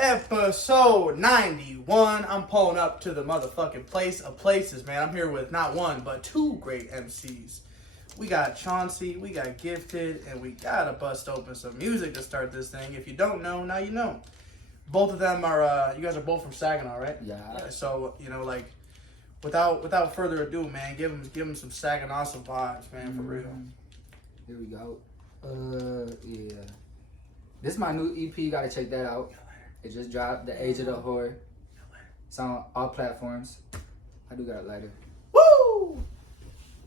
Episode 91. I'm pulling up to the motherfucking place of places, man. I'm here with not one, but two great MCs. We got Chawncy, we got Gif3ted, and we gotta bust open some music to start this thing. If you don't know, now you know. Both of them are, you guys are both from Saginaw, right? Yeah. So, you know, like, without further ado, man, give them some Saginaw some vibes, man, for real. Here we go. Yeah. This is my new EP. You gotta check that out. It just dropped. The Age of the Horror. It's on all platforms. I do got a lighter. Woo!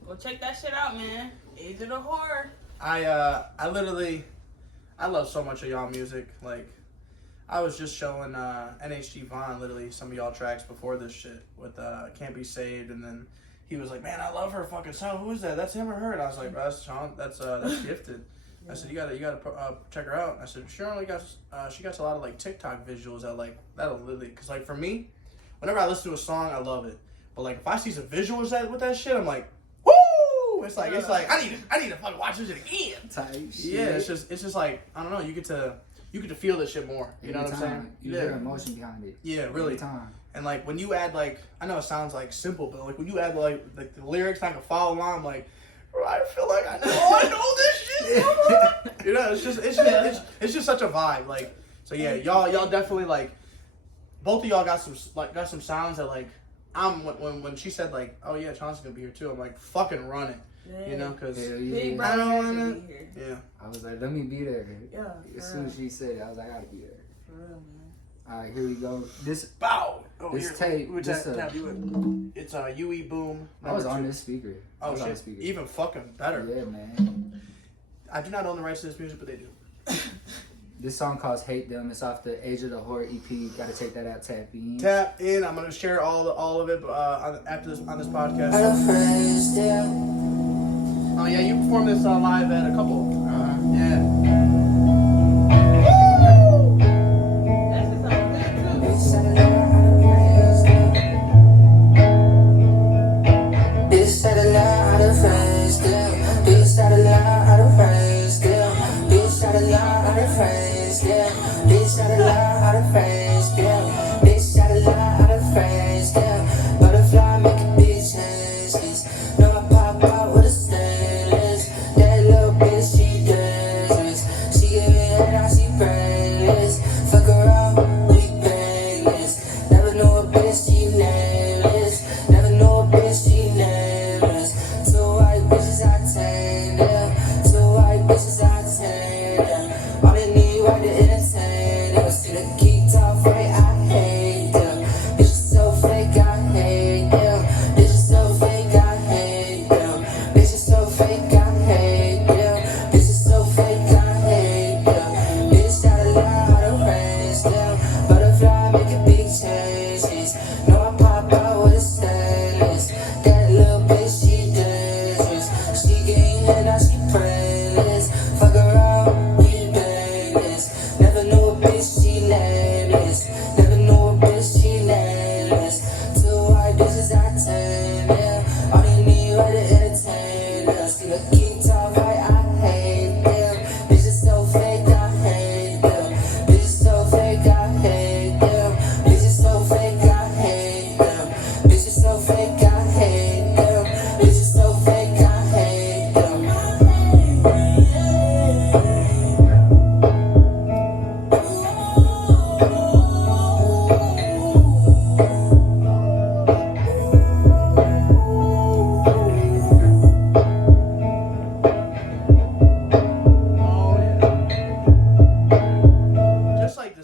Go check that shit out, man. Age of the Horror. I love so much of y'all music. Like, I was just showing NHG Vaughn literally some of y'all tracks before this shit with Can't Be Saved, and then he was like, "Man, I love her fucking sound. Who is that? That's him or her?" And I was like, "Bro, that's Sean. That's Gif3ted." I said, "You gotta check her out." I said, "She only got she got a lot of like TikTok visuals that like that'll literally, cause like for me, whenever I listen to a song, I love it. But like if I see some visuals with that shit, I'm like, woo! It's like I need to fucking watch this shit again. Type shit. Yeah, it's just like I don't know. You get to feel this shit more. You know what I'm saying? You hear emotion behind it. Yeah, really. Every time. And like when you add like, I know it sounds like simple, but like when you add like the lyrics, I can follow along. I'm like, bro, I feel like I know this shit. You know, it's just such a vibe. Like, so yeah, y'all definitely like, both of y'all got some sounds that like, when she said like, oh yeah, Chawncy's gonna be here too. I'm like, fucking run it. Yeah. You know, because Big I don't want wanna. to be here. Yeah. I was like, let me be there. Yeah. As soon as she said it, I was like, I gotta be there. For real, man. Alright, here we go. This Bow. Oh, this tape. Tap you in. It's UE Boom. I was on this speaker. Oh shit. Even fucking better. Yeah, man. I do not own the rights to this music, but they do. This song calls Hate Them. It's off the Age of the Horror EP. Gotta check that out. Tap in. Tap in. I'm gonna share all of it after this on this podcast. Oh yeah, you performed this live at a couple. Yeah. That shit sounds good, too. Butterfly making big changes. Know I pop out with a stainless. That little bitch, she dangerous. She give me head, now she brainless. Fuck around, we bangless. Never know a bitch, she nameless. Never know a bitch, she nameless. Two white bitches, I tame them. Two white bitches, I tame them. All they need, right to entertain them. See the geek talk, right? I hate them. Bitches so fake, I hate them. Bitches so fake, I hate them. Bitches so fake, I hate them. Bitches so fake, I hate them. Bitch gotta learn how to raise them. Butterfly making big changes. Know I pop out with a stainless. That little bitch, she dangerous. She getting hit, now she brainless. Fuck around, we bangless. Never knew a bitch, she nameless. Never knew a bitch, she nameless. Two white bitches, I tame them. All they need, right to entertain them. See the geek talk, right? I hate them. Bitches so fake, I hate them. Bitches so fake, I hate them. Bitches so fake, I hate them. Bitches so fake, I hate them. Bitches so fake, I hate them. Oh yeah. Just like the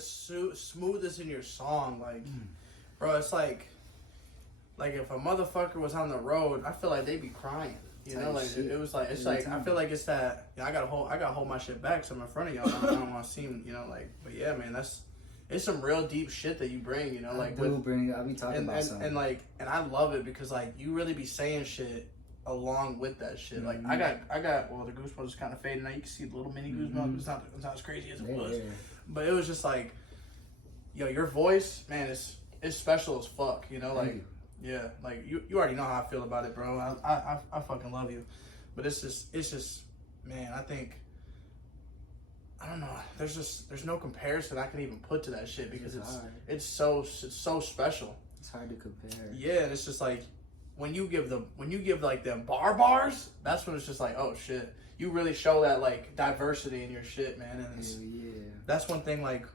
smoothest in your song, like, bro, it's like if a motherfucker was on the road, I feel like they'd be crying. You know, like it was like it's like I feel like it's that I gotta hold my shit back so I'm in front of y'all. I don't want to seem, you know, like, but yeah, man, it's some real deep shit that you bring, you know, like I be talking about something. And I love it because like you really be saying shit along with that shit. Like I got well, the goosebumps is kind of fading now. You can see the little mini goosebumps. It's not as crazy as it was, but it was just like, yo, your voice, man, it's special as fuck. You know, like. Yeah, like you already know how I feel about it, bro. I fucking love you, but it's just, man. I think I don't know. There's no comparison I can even put to that shit because it's so special. It's hard to compare. Yeah, and it's just like when you give like them bars, that's when it's just like, oh shit, you really show that like diversity in your shit, man. And it's, that's one thing. Like,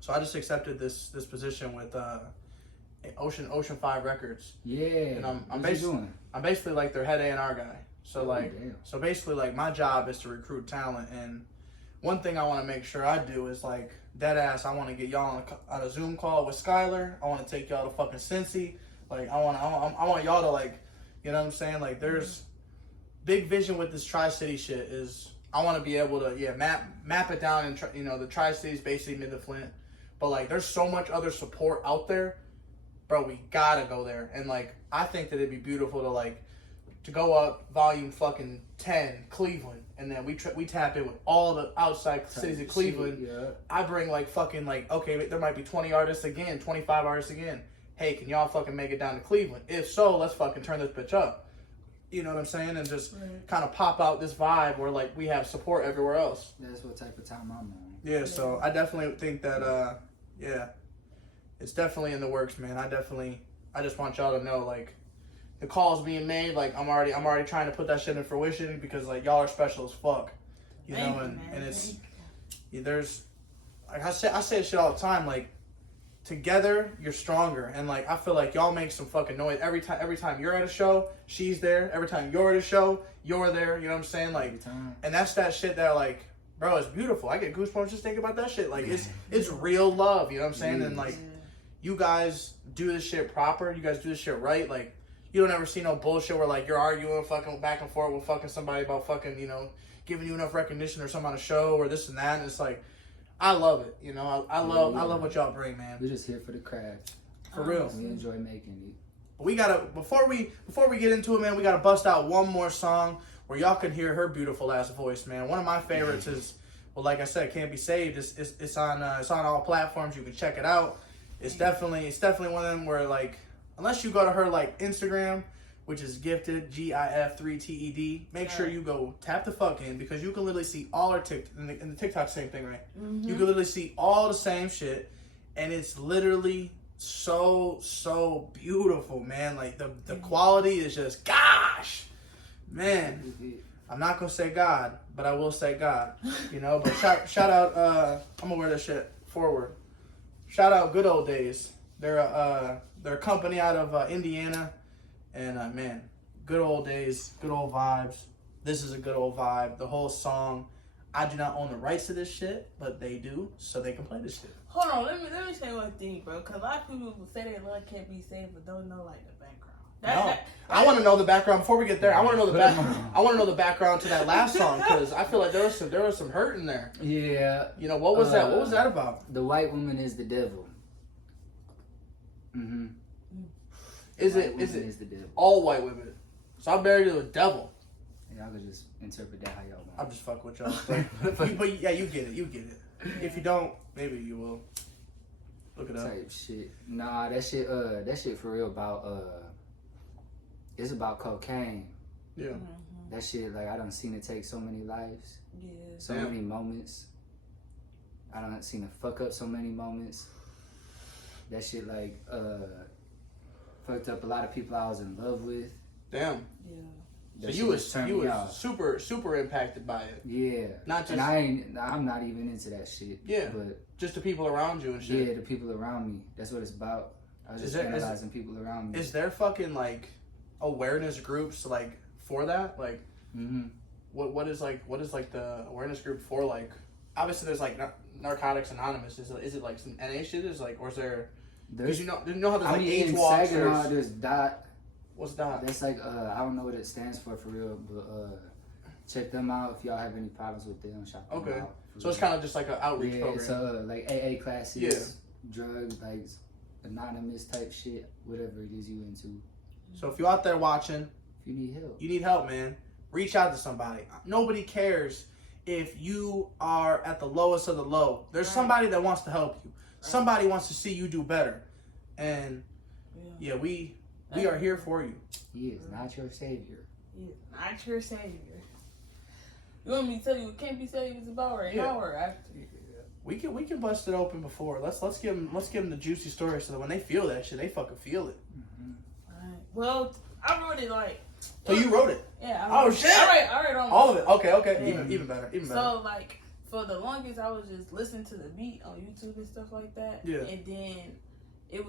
so I just accepted this position with Ocean 5 Records. Yeah. And I'm basically like their head A&R guy. So so basically like my job is to recruit talent, and one thing I want to make sure I do is like dead ass. I want to get y'all on a Zoom call with Skylar. I want to take y'all to fucking Cincy. Like I want y'all to like, you know what I'm saying? Like there's big vision with this Tri-City shit is I want to be able to map it down and you know the Tri-Cities basically mid to Flint, but like there's so much other support out there, bro. We gotta go there, and like I think that it'd be beautiful to go up volume fucking 10 Cleveland, and then we tap in with all the outside cities of Cleveland. Yeah. I bring like fucking like, okay, there might be 20 artists again, 25 artists again. Hey, can y'all fucking make it down to Cleveland? If so, let's fucking turn this bitch up. You know what I'm saying? And just kind of pop out this vibe where like we have support everywhere else. That's what type of time I'm on. Yeah, so I definitely think that it's definitely in the works, man. I just want y'all to know like the calls being made, like I'm already trying to put that shit in fruition because like y'all are special as fuck. You know, and it's there's like I say shit all the time, like together you're stronger, and like I feel like y'all make some fucking noise every time you're at a show, she's there. Every time you're at a show, you're there. You know what I'm saying? Like, and that's that shit that like, bro, it's beautiful. I get goosebumps just thinking about that shit. Like it's real love. You know what I'm saying? And like you guys do this shit proper. You guys do this shit right. Like you don't ever see no bullshit where like you're arguing fucking back and forth with fucking somebody about fucking, you know, giving you enough recognition or something on a show or this and that. And it's like, I love it. You know, I love what y'all bring, man. We're just here for the craft. For real. We enjoy making it. But we gotta before we get into it, man, we gotta bust out one more song where y'all can hear her beautiful ass voice, man. One of my favorites is, well, like I said, Can't Be Saved. It's on all platforms. You can check it out. It's definitely one of them where like, unless you go to her like Instagram, which is Gif3ted, Gif3ted, make sure you go tap the fuck in because you can literally see all her in the TikTok, same thing, right? Mm-hmm. You can literally see all the same shit, and it's literally so beautiful, man. Like the quality is just, gosh, man. I'm not gonna say God, but I will say God, you know. But shout out, I'm gonna wear this shit forward. Shout out Good Old Days. They're a company out of Indiana, and man, good old days, good old vibes. This is a good old vibe. The whole song. I do not own the rights to this shit, but they do, so they can play this shit. Hold on, let me say one thing, bro. Because a lot of people say they love Can't Be Saved, but don't know like the background. I want to know the background before we get there. I want to know the background. I want to know the background to that last song because I feel like there was some hurt in there. Yeah. You know what was that? What was that about? The white woman is the devil. Mm-hmm. Is it the devil. All white women? So I'm married to a devil. Y'all could just interpret that how y'all want. I'm just fucking with y'all. But yeah, you get it. If you don't, maybe you will. Look it up. Type shit. Nah, that shit for real about it's about cocaine. Yeah. Mm-hmm. That shit, like I done seen it take so many lives. Yeah. So many moments. I done seen it fuck up so many moments. That shit like fucked up a lot of people I was in love with. Damn. Yeah. So you was super impacted by it. Yeah. Not just. And I'm not even into that shit. Yeah. But just the people around you and shit. Yeah, the people around me. That's what it's about. I was just analyzing people around me. Is there fucking like awareness groups like for that? Like, what is the awareness group for? Like, obviously there's like Narcotics Anonymous. Is it like some NA shit? Is like, or is there? Because you know how there's like age walks. Saginaw, there's DOT. What's DOT? That's like I don't know what it stands for real, but check them out if y'all have any problems with them. Shop them out. So it's kind of just like an outreach program. It's like AA classes, drug like anonymous type shit, whatever it is you into. So if you're out there watching, if you need help, man, reach out to somebody. Nobody cares if you are at the lowest of the low. There's somebody that wants to help you. Somebody wants to see you do better. And yeah, we are here for you. He is not your savior. He is not your savior. You want me to tell you what Can't Be Saved is about right now or after? We can bust it open before. Let's give them the juicy story so that when they feel that shit, they fucking feel it. Alright. Well, I wrote it like. So you wrote it? Yeah. Oh shit! I read all of it. Okay. Yeah. Even better. So like for the longest, I was just listening to the beat on YouTube and stuff like that. Yeah. And then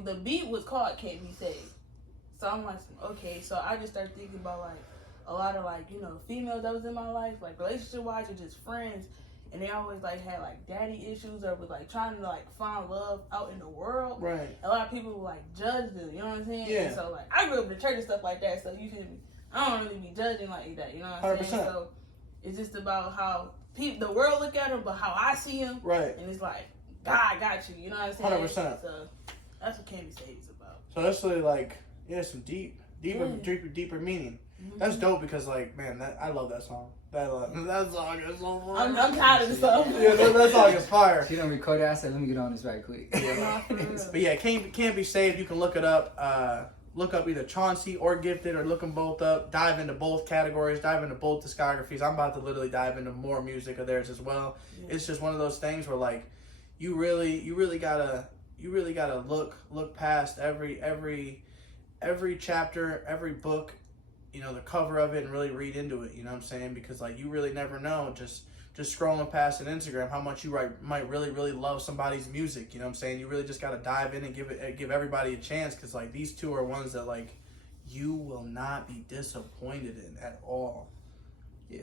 the beat was called Can't Be Saved. So I'm like, okay. So I just started thinking about like a lot of like, you know, females that was in my life, like relationship wise or just friends, and they always like had like daddy issues or was like trying to like find love out in the world. Right. A lot of people would like judge them, you know what I'm saying? Yeah. And so like I grew up in the church and stuff like that, so you feel me? I don't really be judging like that, you know what I'm 100%. saying? So it's just about how the world look at them, but how I see them. Right. And it's like, God got you, you know what I'm saying? 100%. So that's what Can't Be Saved is about. So that's really like, some deeper meaning. Mm-hmm. That's dope because like, man, I love that song. That song is so fire. I'm tired of the song. Yeah, that song is fire. She done recorded. I said, let me get on this right quick. Nah, for real. But yeah, can't be saved. You can look it up. Look up either Chawncy or Gif3ted, or look them both up. Dive into both categories. Dive into both discographies. I'm about to literally dive into more music of theirs as well. Yeah. It's just one of those things where like, you really gotta look past every chapter, every book, you know, the cover of it, and really read into it. You know what I'm saying? Because like, you really never know. Just scrolling past an Instagram, how much you might really love somebody's music. You know what I'm saying? You really just got to dive in and give everybody a chance, because like, these two are ones that like, you will not be disappointed in at all. Yeah.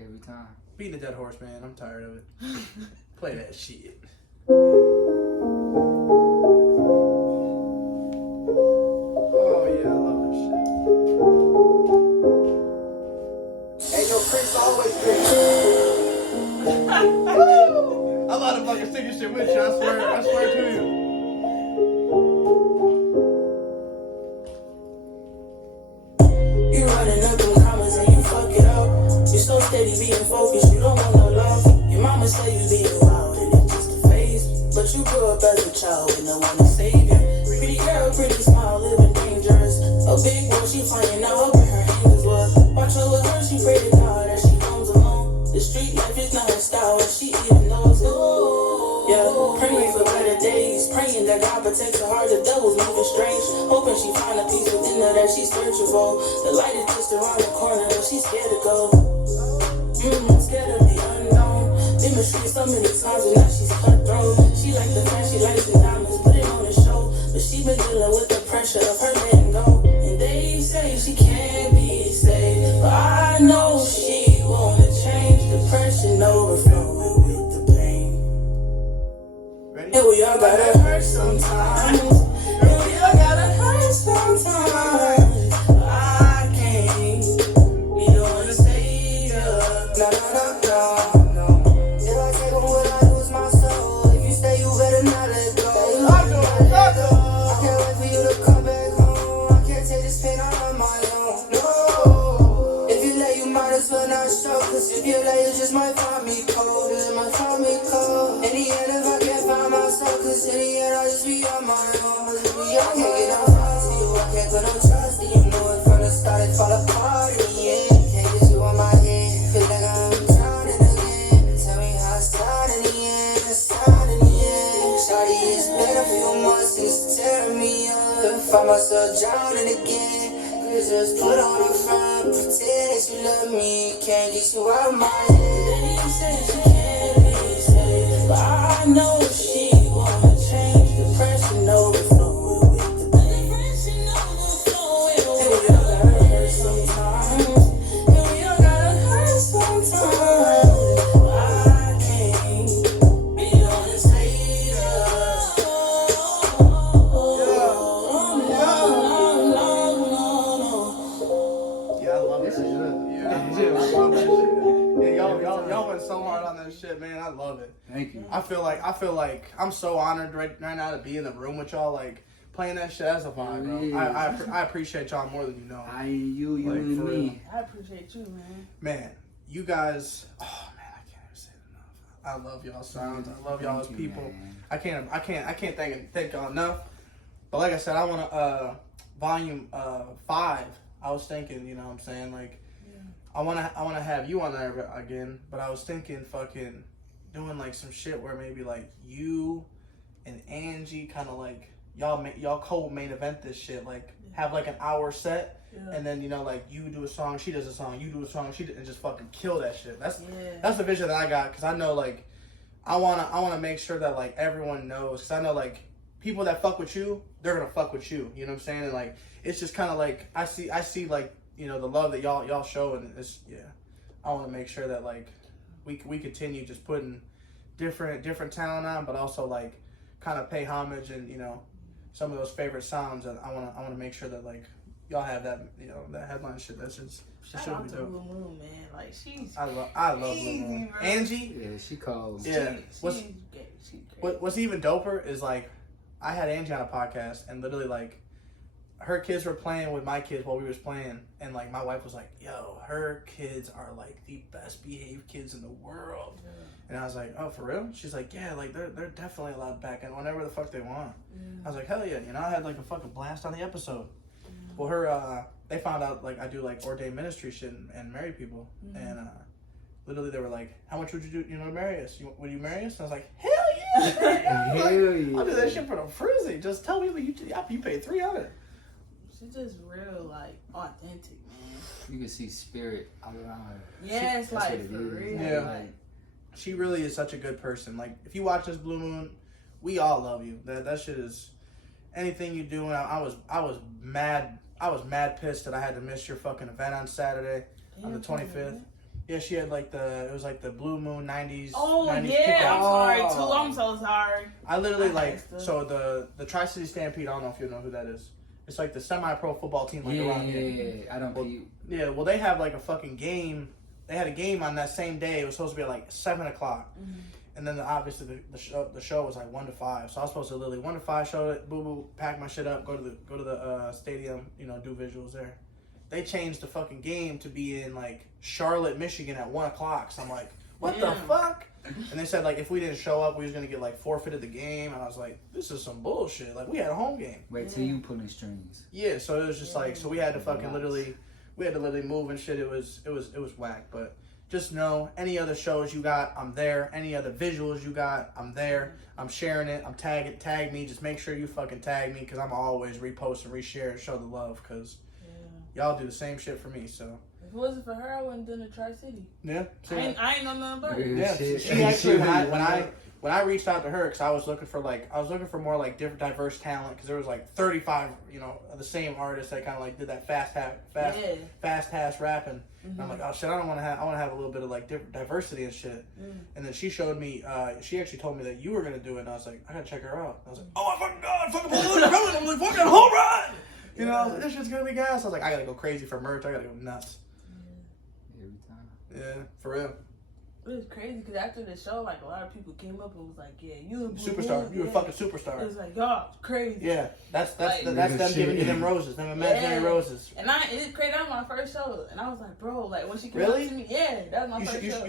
Every time. Beating a dead horse, man. I'm tired of it. Play that shit. Oh yeah, I love this shit. Hey, yo, Prince always been. I'm about to fucking sing this shit with you. I swear to you. You running up them commas and you fuck it up. You so steady being focused, you don't want no love. Your mama say you being wild and it's just a phase. But you grew up as a child with no one to save you. Pretty girl, pretty smile, living dangerous. A big one, she flying out, hoping her angels was. Watch over her, she pray to God that she comes alone. The street life is not her style, and she even knows it. Yeah, praying for better days, praying that God protects her heart. The devil's moving strange, hoping she find a peace within her that she's searching for. The light is just around the corner, but she's scared to go. Scared of the unknown. Been the street so many times, and now she's cutthroat. She like the flashy lights and diamonds, put it on the show. But she been dealing with the pressure of her letting go. And they say she can't be saved, but I know she wanna change. Depression overflowing with the pain. Ready? And we all gotta hurt sometimes. And we all gotta hurt sometimes. But I can't be the one to save you. No. If I take on what I lose my soul. If you stay, you better not let go. I can't wait for you to come back home. I can't take this pain on my own. No. If you let, you might as well not show. Cause if you let, you just might find me cold. You might find me cold. In the end, if I can't find myself, cause in the end, I'll just be on my own. I can't get no trust to you. I can't put no trust in you. Know it from the start, it fall apart in the end. Can't get you on my head. Feel like I'm drowning again. Tell me how it's done in the end. It's done in the end. Shawty, it's been a few months and it's tearing me up. Find myself drowning again. Could just put on a front, pretend that you love me. Can't get you out of my head. Then you say she can't be saved, but I know she wanna change. Depression overflowing with the pain. And we all gotta hurt sometimes. And we all gotta hurt sometimes. But I can't be the one to save us. Yeah, I love This that is shit. good. Yeah, I love that shit. Yeah, y'all went so hard on that shit, man. I love it. Thank you. I feel like I'm so honored right now to be in the room with y'all, like playing that shit as a vibe, bro. Yeah. I appreciate y'all more than you know. You Like, and for me. real. I appreciate you, man. Man, you guys. Oh man, I can't even say it enough. I love y'all sounds. I love y'all as Thank you, people. man. I can't thank y'all enough. But like I said, I want to volume 5. I was thinking, you know what I'm saying, like I wanna have you on there again, but I was thinking fucking doing like some shit where maybe like you and Angie kind of like y'all co-main event this shit, like have like an hour set. Yeah. And then, you know, like, you do a song, she does a song, you do a song, and just fucking kill that shit. That's the vision that I got, because I know, like, I wanna make sure that, like, everyone knows, because I know, like, people that fuck with you, they're gonna fuck with you, you know what I'm saying? And, like, it's just kind of, like, I see, like, you know, the love that y'all show, and it's, I want to make sure that, like, we continue just putting different talent on, but also, like, kind of pay homage and, you know, some of those favorite sounds, and I want to make sure that, like, y'all have that, you know, that headline shit. That's just shout out to Blue Moon, man. Like, she's I love Blue Moon. bro. Angie, Yeah, she calls. yeah. She's great. What's even doper is, like, I had Angie on a podcast, and literally, like, her kids were playing with my kids while we was playing, and, like, my wife was like, yo, her kids are, like, the best behaved kids in the world. Yeah. And I was like, oh, for real? She's like, yeah, like, they're definitely allowed back and whenever the fuck they want. I was like, hell yeah. You know, I had, like, a fucking blast on the episode. Well, her, they found out, like, I do, like, ordained ministry shit and marry people. And, literally, they were like, how much would you do, you know, to marry us? Would you marry us? And I was like, hell yeah! Hell yeah. I'll do that shit for the frizzy. Just tell me what you paid $300. She's just real, like, authentic, man. You can see spirit all around her. Yeah, it's That's like, what it for is. real. Yeah. Like, She really is such a good person. Like, if you watch this Blue Moon, we all love you. That shit is anything you do. And I was mad pissed that I had to miss your fucking event on Saturday on the 25th. Yeah, she had like it was like the Blue Moon 90s. Oh 90s yeah, I'm kickoff. sorry too. I'm so sorry. I literally I like messed up. so the Tri-City Stampede. I don't know if you know who that is. It's like the semi-pro football team like around here. Yeah, I don't believe. Yeah, well they have like a fucking game. They had a game on that same day. It was supposed to be at like 7:00, and then obviously the show was like 1 to 5. So I was supposed to literally 1 to 5 show it, boo, pack my shit up, go to the stadium, you know, do visuals there. They changed the fucking game to be in like Charlotte, Michigan at 1 o'clock. So I'm like, what the fuck? And they said like if we didn't show up, we was gonna get like forfeited the game. And I was like, this is some bullshit. Like we had a home game. Wait till you pulling strings. Yeah, so it was just like, so we had to fucking literally move and shit. It was whack. But just know, any other shows you got, I'm there. Any other visuals you got, I'm there. I'm sharing it. I'm tag me. Just make sure you fucking tag me, because I'm always repost and reshare and show the love, because y'all do the same shit for me. So if it wasn't for her, I wouldn't done the Tri-City. yeah, I ain't know nothing about it. yeah. She actually when I reached out to her, because I was looking for more like different diverse talent, because there was like 35 of the same artists that kind of like did that fast ass rapping. And I'm like, oh shit, I want to have a little bit of like different diversity and shit. And then she showed me, she actually told me that you were gonna do it, and I was like, I gotta check her out. I was like, oh my fucking god, fucking coming! I'm like, fucking home run! You know, this shit's gonna be gas. I was like, I gotta go crazy for merch. I gotta go nuts. Every time. Yeah, for real. It was crazy because after the show, like a lot of people came up and was like, "Yeah, you a Blue Superstar. Moon, You a yeah." fucking superstar. It was like, y'all crazy. Yeah, that's Like- them giving you them roses, them imaginary roses. And it's crazy. That was my first show, and I was like, bro, like when she came Really? up to me, yeah, that was my first show.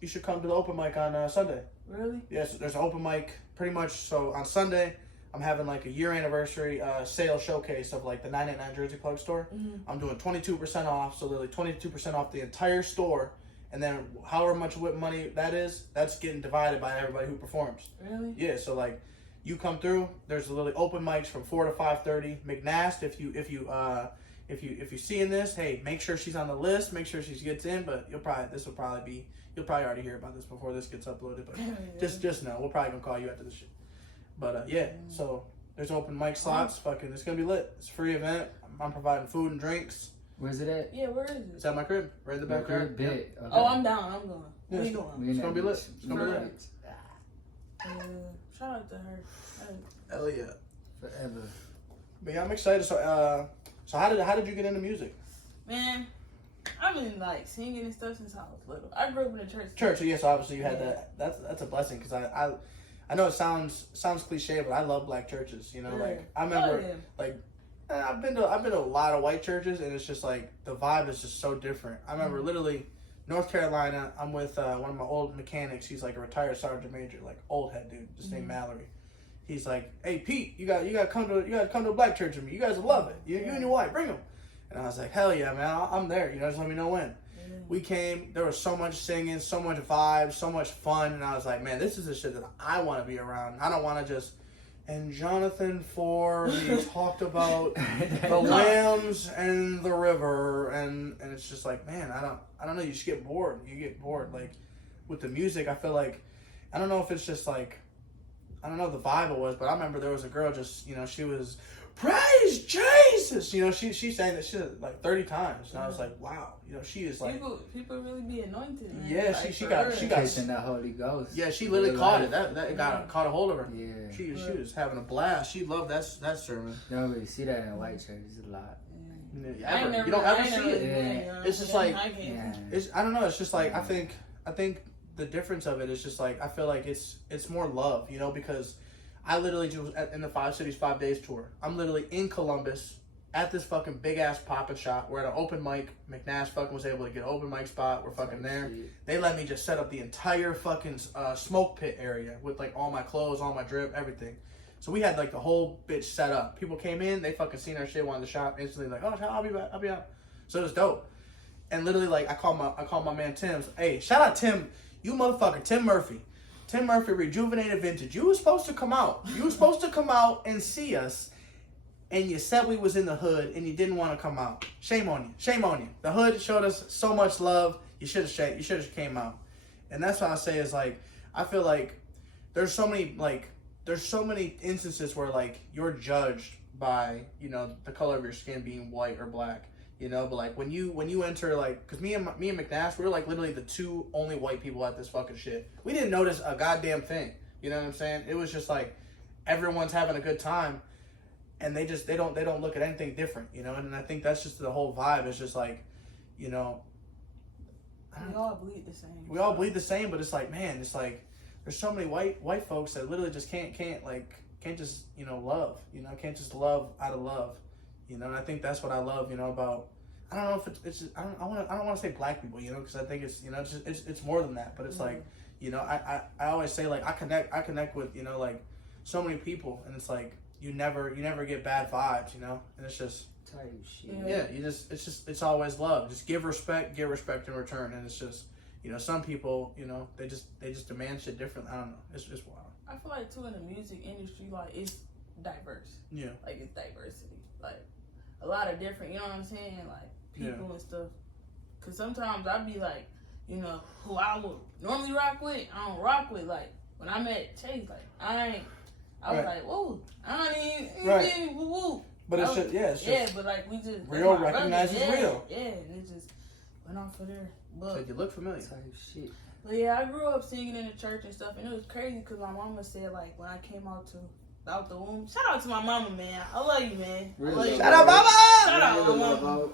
You should come to the open mic on Sunday. Really? Yes, there's an open mic pretty much. So on Sunday, I'm having like a year anniversary sales showcase of like the 989 Jersey Plug store. I'm doing 22% off, so literally 22% off the entire store. And then however much money that is, that's getting divided by everybody who performs. Really? Yeah, so like you come through, there's literally open mics from 4 to 5:30. McNast, if you seeing this, hey, make sure she's on the list, make sure she gets in, but you'll probably already hear about this before this gets uploaded, but just know, we're probably gonna call you after this shit. But yeah, so there's open mic slots, fucking it's gonna be lit. It's a free event. I'm providing food and drinks. Where's it at? Yeah, where is It's it? at my crib, right in the backyard. Bed. Yep. Okay. Oh, I'm down. I'm going. Where Yeah, you going? We in It's that gonna be lit. bitch. It's gonna be lit. Shout out to her. Hell yeah. Forever. But yeah, I'm excited. So how did you get into music? Man, I've been like singing and stuff since I was little. I grew up in a church. Church, so yes, obviously you had that. That's a blessing, because I know it sounds cliche, but I love black churches. You know, like I remember, like I've been to a lot of white churches, and it's just like the vibe is just so different. I remember literally North Carolina. I'm with one of my old mechanics. He's like a retired sergeant major, like old head dude, just named Mallory. He's like, hey Pete, you got to come to a black church with me. You guys will love it. You and your wife, bring them. And I was like, hell yeah, man, I'm there. You know, just let me know when. We came, there was so much singing, so much vibes, so much fun. And I was like, man, this is the shit that I want to be around. I don't want to just, and Jonathan 4, he talked about the lambs and the river. And it's just like, man, I don't know. You just get bored. You get bored. Like with the music, I feel like, I don't know if it's just like, I don't know what the vibe it was, but I remember there was a girl just, you know, she was, praise Jesus! You know, she sang that shit like 30 times. And I was like, wow. You know, she is like... People really be anointed, man. Yeah, like, she got catching that Holy Ghost. Yeah, she literally caught it. That caught a hold of her. Yeah. She was having a blast. She loved that sermon. You don't really see that in white churches a lot. You don't ever see it. Yeah. It's just like... Yeah. I don't know. It's just like, I think the difference of it is just like, I feel like it's more love, you know, because I literally just in the 5 Cities 5 Days tour. I'm literally in Columbus at this fucking big ass pop-up shop. We're at an open mic. McNash fucking was able to get an open mic spot. We're fucking there. They let me just set up the entire fucking smoke pit area with like all my clothes, all my drip, everything. So we had like the whole bitch set up. People came in, they fucking seen our shit, wanted to shop instantly. Like, oh, I'll be back, I'll be out. So it was dope. And literally, like, I called my man Tim. Hey, shout out Tim, you motherfucker, Tim Murphy. Tim Murphy, Rejuvenated Vintage. You were supposed to come out. You were supposed to come out and see us, and you said we was in the hood, and you didn't want to come out. Shame on you. Shame on you. The hood showed us so much love. You should have came out. And that's what I say is like, I feel like there's so many instances where like you're judged by, you know, the color of your skin being white or black. You know, but like when you enter, like, cause me and McNash, we were like literally the 2 only white people at this fucking shit. We didn't notice a goddamn thing. You know what I'm saying? It was just like everyone's having a good time, and they don't look at anything different. You know, and I think that's just the whole vibe. It's just like, you know, we all bleed the same. We all bleed the same, but it's like, man, it's like there's so many white folks that literally just can't just, you know, love. You know, can't just love out of love. You know, and I think that's what I love, you know, about, I don't know if it's just, I don't want to say black people, you know, because I think it's, you know, it's more than that, but it's like, you know, I always say, like, I connect with, you know, like, so many people, and it's like, you never get bad vibes, you know, and it's just, Tell you shit. yeah, it's always love. Just give respect in return, and it's just, you know, some people, you know, they just demand shit differently. I don't know, it's just wild. I feel like, too, in the music industry, like, it's diverse. Yeah. Like, it's diversity. Like, a lot of different, you know what I'm saying? Like, people and stuff. Because sometimes I'd be like, you know, who I would normally rock with, I don't rock with. Like, when I met Chase, like, I was like, whoa, I don't even, woo. But it's just, yeah, but like, we just, real recognizes real. Yeah, and it just went off for there. But, like, you look familiar. Tell you shit. But yeah, I grew up singing in the church and stuff, and it was crazy because my mama said, like, when I came out the womb. Shout out to my mama, man. I love you, man. Really? I love you. Shout out, mama! Shout out, my mama.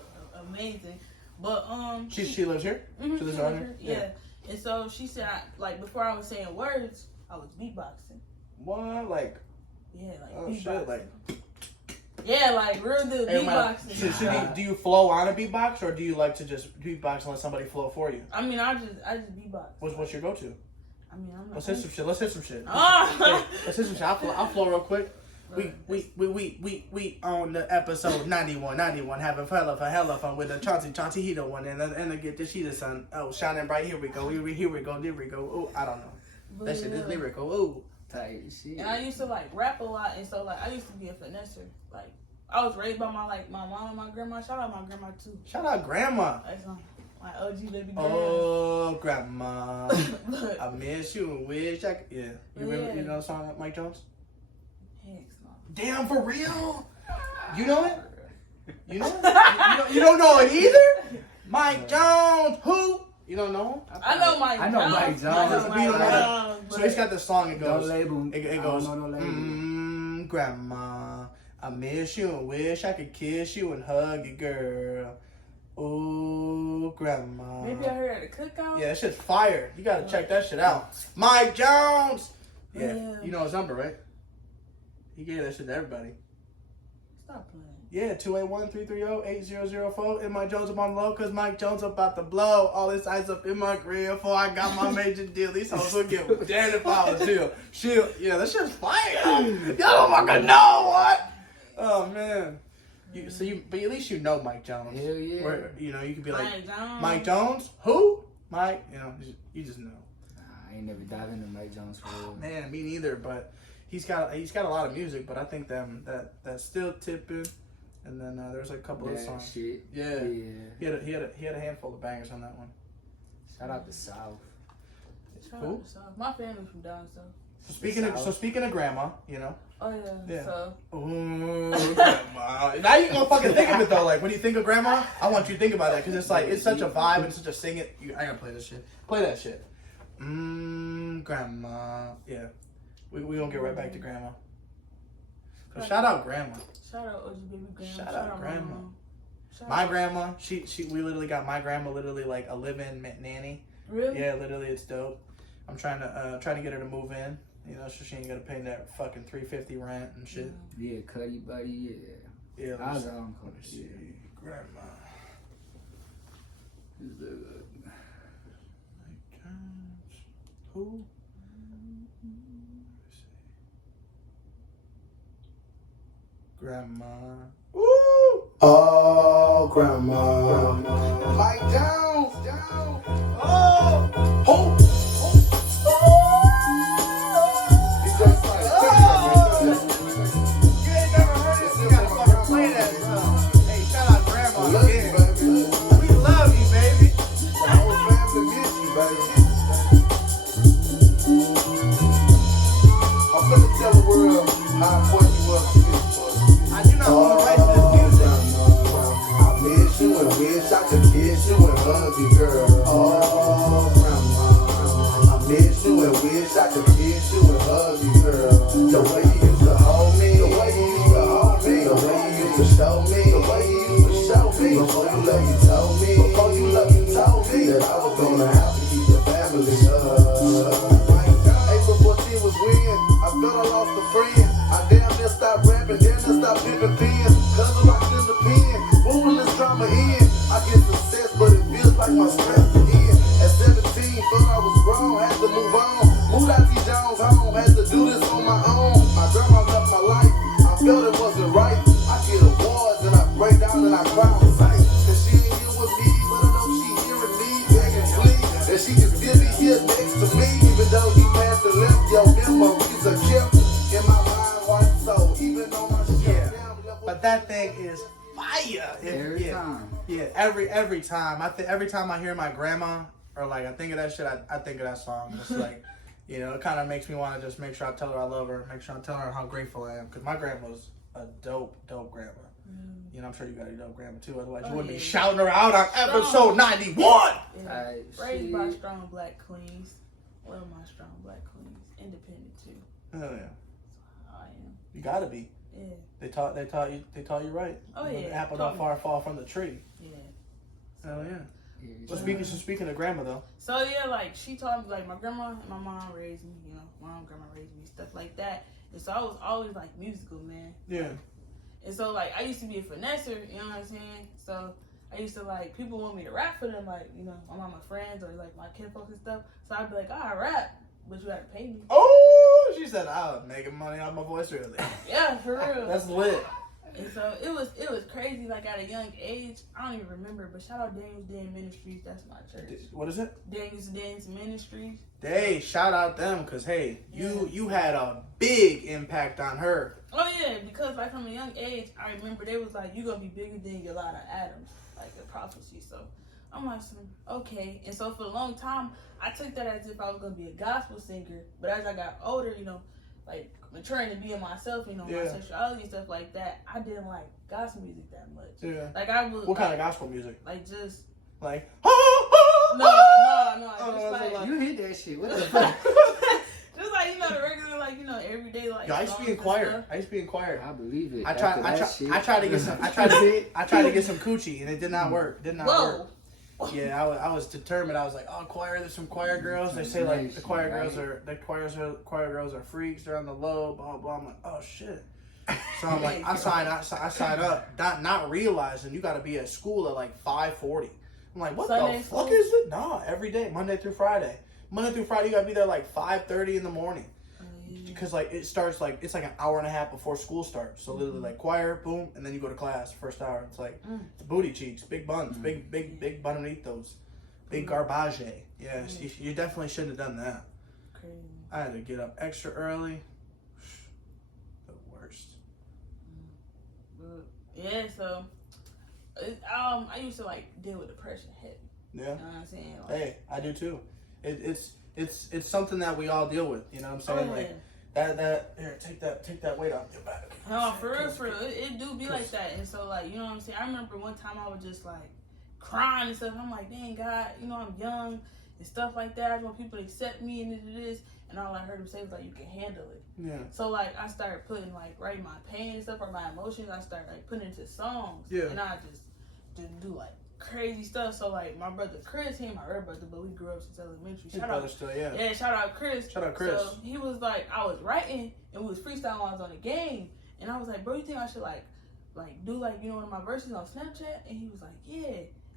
Amazing. But she lives here. Mm-hmm, She lives around here. Yeah. And so she said, like, before I was saying words, I was beatboxing. What? Like? Yeah, like Oh beatboxing. shit! Like. Yeah, like real good beatboxing. Do you flow on a beatbox, or do you like to just beatbox and let somebody flow for you? I mean, I just beatbox. What's your go-to? I mean, I'm not. Let's hit some shit. Let's hit some shit. Ah! Let's hit some shit. I'll flow real quick. We on the episode 91 having hella fun with the Chawncy he the one and the get the she the sun. Oh, shining bright. Here we go. Here we go. Oh, I don't know. But, that shit is lyrical. Ooh. Tight shit. And I used to like rap a lot, and so like I used to be a finesser. Like I was raised by my mom and my grandma. Shout out my grandma too. Shout out grandma. That's my OG baby grandma. Oh, grandma. I miss you and wish I could. Yeah. You remember? You know the song Mike Jones? Heck no. Damn, for real? You know it? You know it? You don't know it either? Mike Jones. Who? You don't know him? I know Mike Jones. Mike Jones. I know Mike Jones, So he's got this song. It goes. No label. It goes. Grandma, I miss you and wish I could kiss you and hug you, girl. Ooh, grandma. Maybe I heard at a cookout. Yeah, that shit's fire. You gotta check that shit out. Mike Jones. Yeah. You know his number, right? He gave that shit to everybody. Stop playing. Yeah, 281-330-8004. And Mike Jones up on the low, cause Mike Jones about to blow. All this ice up in my grill before I got my major deal. These hoes would give a damn if I was Jill. Yeah, that shit's fire. Y'all don't fucking know what. Oh man. But at least you know Mike Jones. Hell yeah. Where, you know, you could be like, Mike Jones. Mike Jones? Who? Mike? You know, you just know. I ain't never dive into Mike Jones for real. Man, me neither. But he's got a lot of music. But I think that Still Tipping, and then there's like a couple of That songs. shit. Yeah. Yeah. He had a handful of bangers on that one. Shout out to South. Shout Who? out to South. My family's from down south. So speaking of grandma, you know. Oh yeah. Yeah. So Ooh, grandma. Now you gonna fucking think of it though. Like when you think of grandma, I want you to think about that because it's like it's such a vibe and such a sing it. I gotta play this shit. Play that shit. Grandma. Yeah. We gonna get right back to grandma. So shout out grandma. shout out OG baby grandma. Shout out grandma. my mom. Shout My out- grandma. We literally got my grandma literally like a live-in nanny. Really? Yeah, literally it's dope. I'm trying to get her to move in. You know, so she ain't gotta pay that fucking $350 rent and shit. Yeah, Cuddy Buddy, yeah. Yeah. I was Let on me see. Grandma. Who? Grandma. Woo! Oh, grandma. Mike Jones. Oh! Who? You ain't never heard this? You gotta fucking play that, bro. Hey, shout out Grandma again. We love you, baby. I do not want to write this music. I miss you and wish I could kiss you and hug you, girl. Oh, grandma. I miss you and wish I could kiss you and hug you, girl. The way you used to hold me, the way you used to hold me, the way you used to show me, the way you used to show me. Before you left, you told me, before you left, you told me that I was gonna have to keep the family. April 14 was when I felt I lost a friend. I damn near stopped rapping, damn near stopped pimping pins. Cause I'm locked in the pen, ruthless drama in. I get success, but it feels like my stress again. At 17, thought I was grown, had to move on. Moved out T. Jones home, had to do this on my own. My grandma left my life, I felt it wasn't right. I get awards and I break down and I cry on sight. Cause she ain't here with me, but I know she hearing me, begging please. That she can still be here next to me, even though he passed and left. Your memories are kept in my mind, white soul, even on my shit. Yeah. But that thing is fire. Every time. Yeah, every time. Every time I hear my grandma or like I think of that shit, I think of that song. It's like, you know, it kind of makes me want to just make sure I tell her I love her, make sure I tell her how grateful I am, because my grandma's a dope grandma. You know, I'm sure you got a dope grandma too. Otherwise, you wouldn't be shouting her out on episode 91. Yeah. Right, Raised by strong black queens. Love my strong black queens. Independent too. Hell yeah, I am. you gotta be. Yeah. They taught you right. Oh, You know, yeah. the apple Taught don't me. far fall from the tree. Yeah. Hell yeah. Yeah, Well, speaking of grandma though. So yeah, like she taught me, like my grandma and my mom raised me, you know, grandma raised me, stuff like that. And so I was always like musical, man. Yeah. And so like I used to be a finesser, you know what I'm saying? So I used to like people want me to rap for them, like, you know, my friends or like my kinfolk and stuff. So I'd be like, I rap, but you gotta pay me. Oh, she said I was making money off my voice really. Yeah, for real. That's lit. And so it was crazy, like at a young age. I don't even remember, but shout out Daniel's Den Ministries, that's my church. What is it? Daniel's Den Ministries. Hey, shout out them, cause hey, you had a big impact on her. Oh yeah, because like from a young age, I remember they was like, you gonna be bigger than Yolanda Adams, like a prophecy. So I'm like, okay. And so for a long time, I took that as if I was gonna be a gospel singer. But as I got older, you know, like maturing to being myself, you know, my sexuality and stuff like that, I didn't like gospel music that much. Yeah. Like I would. What kind of gospel music? Like just. Like. No. Oh, Just like. You hit that shit. What the fuck? Just like, you know, the regular, like, you know, everyday, like. Yo, I used to be in choir. I believe it. I tried to get some coochie and it did not work. Did not work. Yeah, I was determined. I was like, oh, choir. There's some choir girls. They say like the choir girls are freaks. They're on the low. Blah blah. I'm like, oh shit. So I'm like, I signed up, not realizing you got to be at school at like 5:40. I'm like, what Sunday the fuck is it? Nah, every day, Monday through Friday. Monday through Friday, you got to be there like 5:30 in the morning. because like it starts like it's like an hour and a half before school starts. So literally like choir, boom, and then you go to class first hour. It's like it's booty cheeks, big buns, big bonnitos, big garbage. Yeah, you definitely shouldn't have done that. Crazy. I had to get up extra early. The worst. Yeah, so I used to like deal with depression heavy. Yeah. You know what I'm saying? Like, Hey, I do too. It's something that we all deal with. You know what I'm saying? Oh, yeah. Like that. Here, take that weight off your back. No, for real, it do be like that. And so, like, you know what I'm saying? I remember one time I was just like crying and stuff. I'm like, dang God, you know I'm young and stuff like that. I just want people to accept me and this. And all I heard him say was like, you can handle it. Yeah. So like I started putting like writing my pain and stuff or my emotions. I started like putting into songs. Yeah. And I just do like crazy stuff. So like my brother Chris, he ain't my real brother, but we grew up since elementary. His brother still, yeah. Yeah, shout out Chris. Shout out Chris. So he was like, I was writing and we was freestyling while I was on the game. And I was like, bro, you think I should like do like, you know, one of my verses on Snapchat? And he was like, yeah.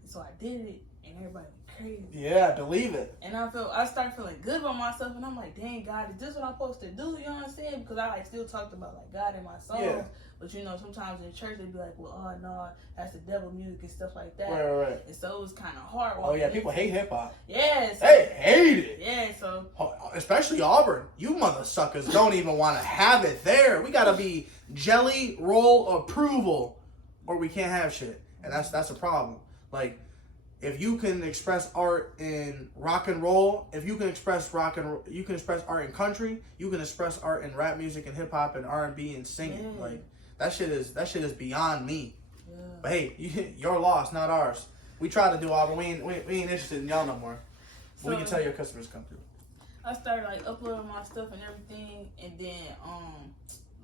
And so I did it and everybody went crazy. Yeah, believe it. And I started feeling good about myself and I'm like, dang God, is this what I'm supposed to do? You know what I'm saying? Because I like still talked about like God in my songs. Yeah. But you know, sometimes in church they'd be like, well, oh no, that's the devil music and stuff like that. Right. And so it was kind of hard. Oh yeah, people hate hip hop. Yeah. So, They hate it. Yeah, so. Especially Auburn. You mother suckers don't even want to have it there. We gotta be jelly roll approval, or we can't have shit, and that's a problem. Like, if you can express art in rock and roll, if you can express you can express art in country, you can express art in rap music and hip hop and R&B and singing. Yeah. Like that shit is beyond me. Yeah. But hey, your loss, not ours. We try to do Auburn. We ain't interested in y'all no more. So, we can tell your customers come through. I started like uploading my stuff and everything, and then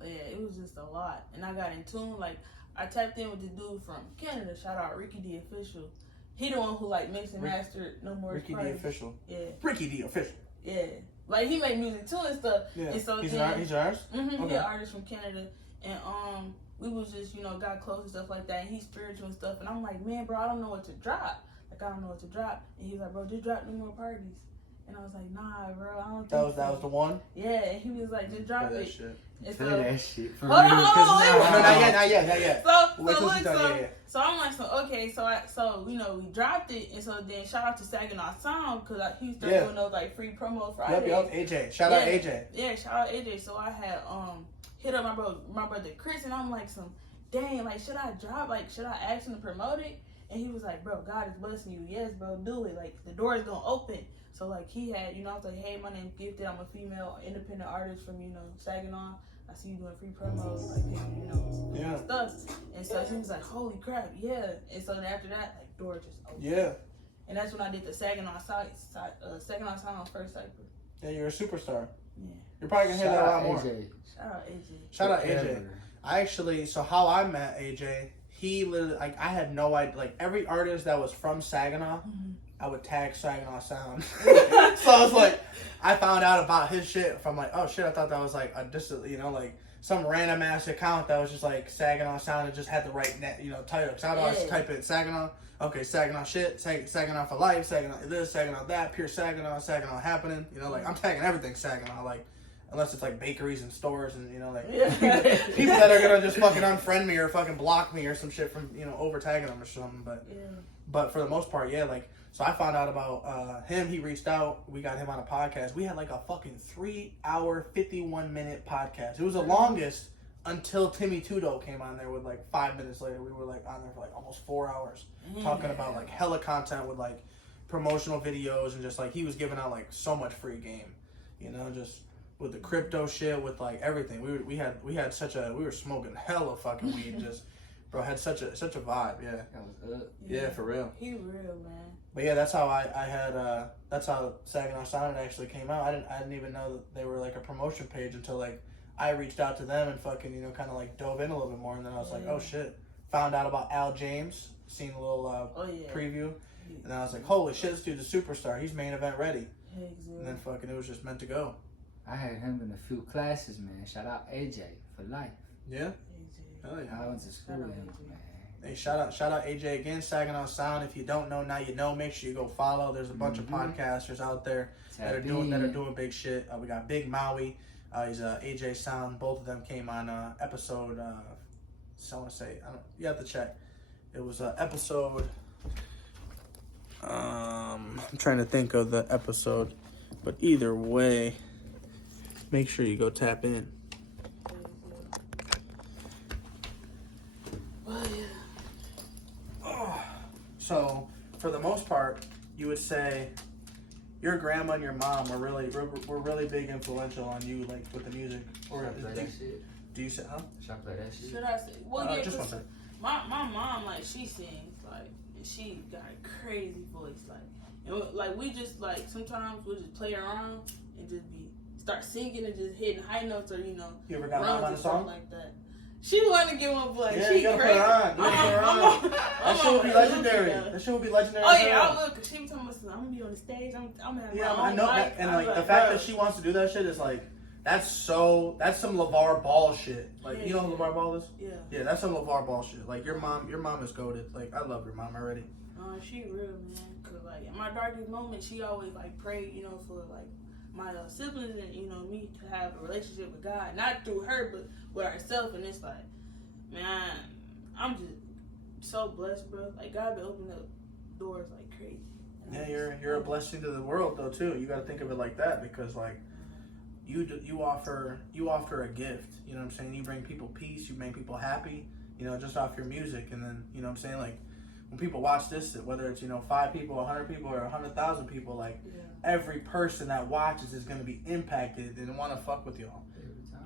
yeah, it was just a lot. And I got in tune. Like I tapped in with the dude from Canada. Shout out Ricky the Official. He the one who like mixed and mastered No More Ricky Parties. the Official. Yeah. Ricky the Official. Yeah. Like he make music too and stuff. Yeah. And so he's then, an artist? Mm-hmm. Okay. He's an artist from Canada. And we was just, you know, got close and stuff like that, and he's spiritual and stuff, and I'm like, man, bro, I don't know what to drop. Like I don't know what to drop. And he was like, bro, just drop No More Parties. And I was like, nah, bro, I don't think that was the one? Yeah, and he was like, just drop Play it. that shit. Play And so, that shit. For Hold on, real, hold 'cause on, wait, now- wait. No, not yet. So I'm like, so okay, so you know, we dropped it, and so then shout out to Saginaw Sound because he started doing those like free promo Fridays. Yep, AJ. Shout out AJ. Yeah, shout out AJ. So I had hit up my brother Chris, and I'm like, dang, like should I drop? Like should I ask him to promote it? And he was like, bro, God is blessing you. Yes, bro, do it. Like the door is gonna open. So like he had, you know, I was like, hey, my name's Gif3ted. I'm a female independent artist from, you know, Saginaw. I see you doing free promos, like, you know, stuff. And so he was like, holy crap, yeah. And so then after that, like, door just opened. Yeah. And that's when I did the Saginaw Sound first cypher. Yeah, you're a superstar. Yeah. You're probably gonna hear that a lot more. Shout out AJ. Shout out AJ. I actually, so how I met AJ, he literally, like, I had no idea, like, every artist that was from Saginaw, I would tag Saginaw Sound. So I was like, I found out about his shit from like, oh shit, I thought that was like a distant, you know, like some random ass account that was just like Saginaw Sound and just had the right net, you know, title. Cause I'd always type in Saginaw, okay, Saginaw shit, Saginaw for life, Saginaw this, Saginaw that, pure Saginaw, Saginaw happening, you know, like I'm tagging everything Saginaw, like unless it's like bakeries and stores and, you know, like people that are gonna just fucking unfriend me or fucking block me or some shit from, you know, over tagging them or something, but for the most part, yeah, like. So I found out about him. He reached out. We got him on a podcast. We had like a fucking 3-hour, 51-minute podcast. It was the longest until Timmy Tudo came on there with like 5 minutes later. We were like on there for like almost 4 hours talking about like hella content with like promotional videos and just like he was giving out like so much free game, you know, just with the crypto shit, with like everything. We were smoking hella fucking weed. Just bro had such a vibe. Yeah. That was up. Yeah, for real. He real, man. But yeah, that's how I had that's how Saginaw Sound actually came out. I didn't even know that they were like a promotion page until like I reached out to them and fucking, you know, kind of like dove in a little bit more, and then I was like, oh shit. Found out about Al James, seen a little preview, and I was like, holy shit, this dude's a superstar. He's main event ready. And then fucking it was just meant to go. I had him in a few classes, man. Shout out AJ for life. Yeah. Hell yeah. I went to school with him, man. Hey, shout out AJ again, Saginaw Sound. If you don't know, now you know. Make sure you go follow. There's a bunch of podcasters out there that are doing big shit. We got Big Maui. He's AJ Sound. Both of them came on episode. So I want to say, you have to check. It was episode. I'm trying to think of the episode, but either way, make sure you go tap in. So, for the most part, you would say your grandma and your mom were really big influential on you, like with the music. Or Should I play that shit? do you say, huh? Should I play that shit? Should I say? Well, yeah, Just one 'cause second. my mom, like, she sings, like, and she got a crazy voice, like, and like we just like sometimes we'll just play around and just start singing and just hitting high notes, or you know, You ever got runs mom on and a stuff song? like that. She wanted to get one play. Yeah, She you gotta put crazy. her on. You gotta put her on. That shit would be legendary. That shit would be legendary. Oh as yeah, hell. I would. Cause she was telling me, I'm gonna be on the stage. I'm gonna have Yeah, my I own know mic. that, and I was like the fact bro. that she wants to do that shit is like that's some LeVar Ball shit. Like you know who LeVar Ball is? Yeah. Yeah, that's some LeVar Ball shit. Like your mom is goated. Like I love your mom already. She real, man. Cause like in my darkest moment, she always like prayed, you know, for like my siblings and you know me to have a relationship with God, not through her, but with herself. And it's like, man, I'm just so blessed, bro. Like God been opening up doors like crazy. And Yeah, you're a blessing to the world though too. You got to think of it like that because like you offer a gift. You know what I'm saying? You bring people peace. You make people happy. You know, just off your music, and then you know what I'm saying like. When people watch this, whether it's 5 people, 100 people, or 100,000 people, like every person that watches is gonna be impacted and want to fuck with y'all.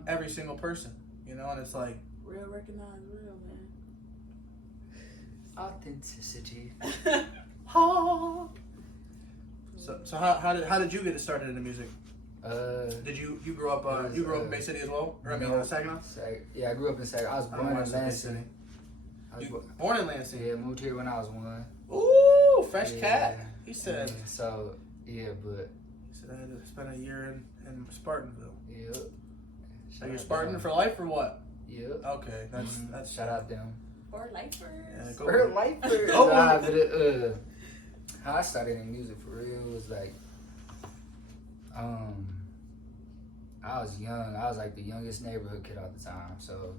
Every single person, and it's like real recognize real, man. Authenticity. So how did you get started in the music? Did you grew up in Bay City as well, or Saginaw? Yeah, I grew up in Saginaw. I was born in Lansing. Born in Lansing. Yeah, moved here when I was 1. Ooh, fresh cat. He said. And so yeah, but He said I had to spend a year in Spartanville. yeah. Are you Spartan for life or what? Yep. Okay, that's Shout out them. Or lifers. Yeah, go For for it. life. Oh. Nah, but how I started in music for real was like, I was young. I was like the youngest neighborhood kid all the time. So,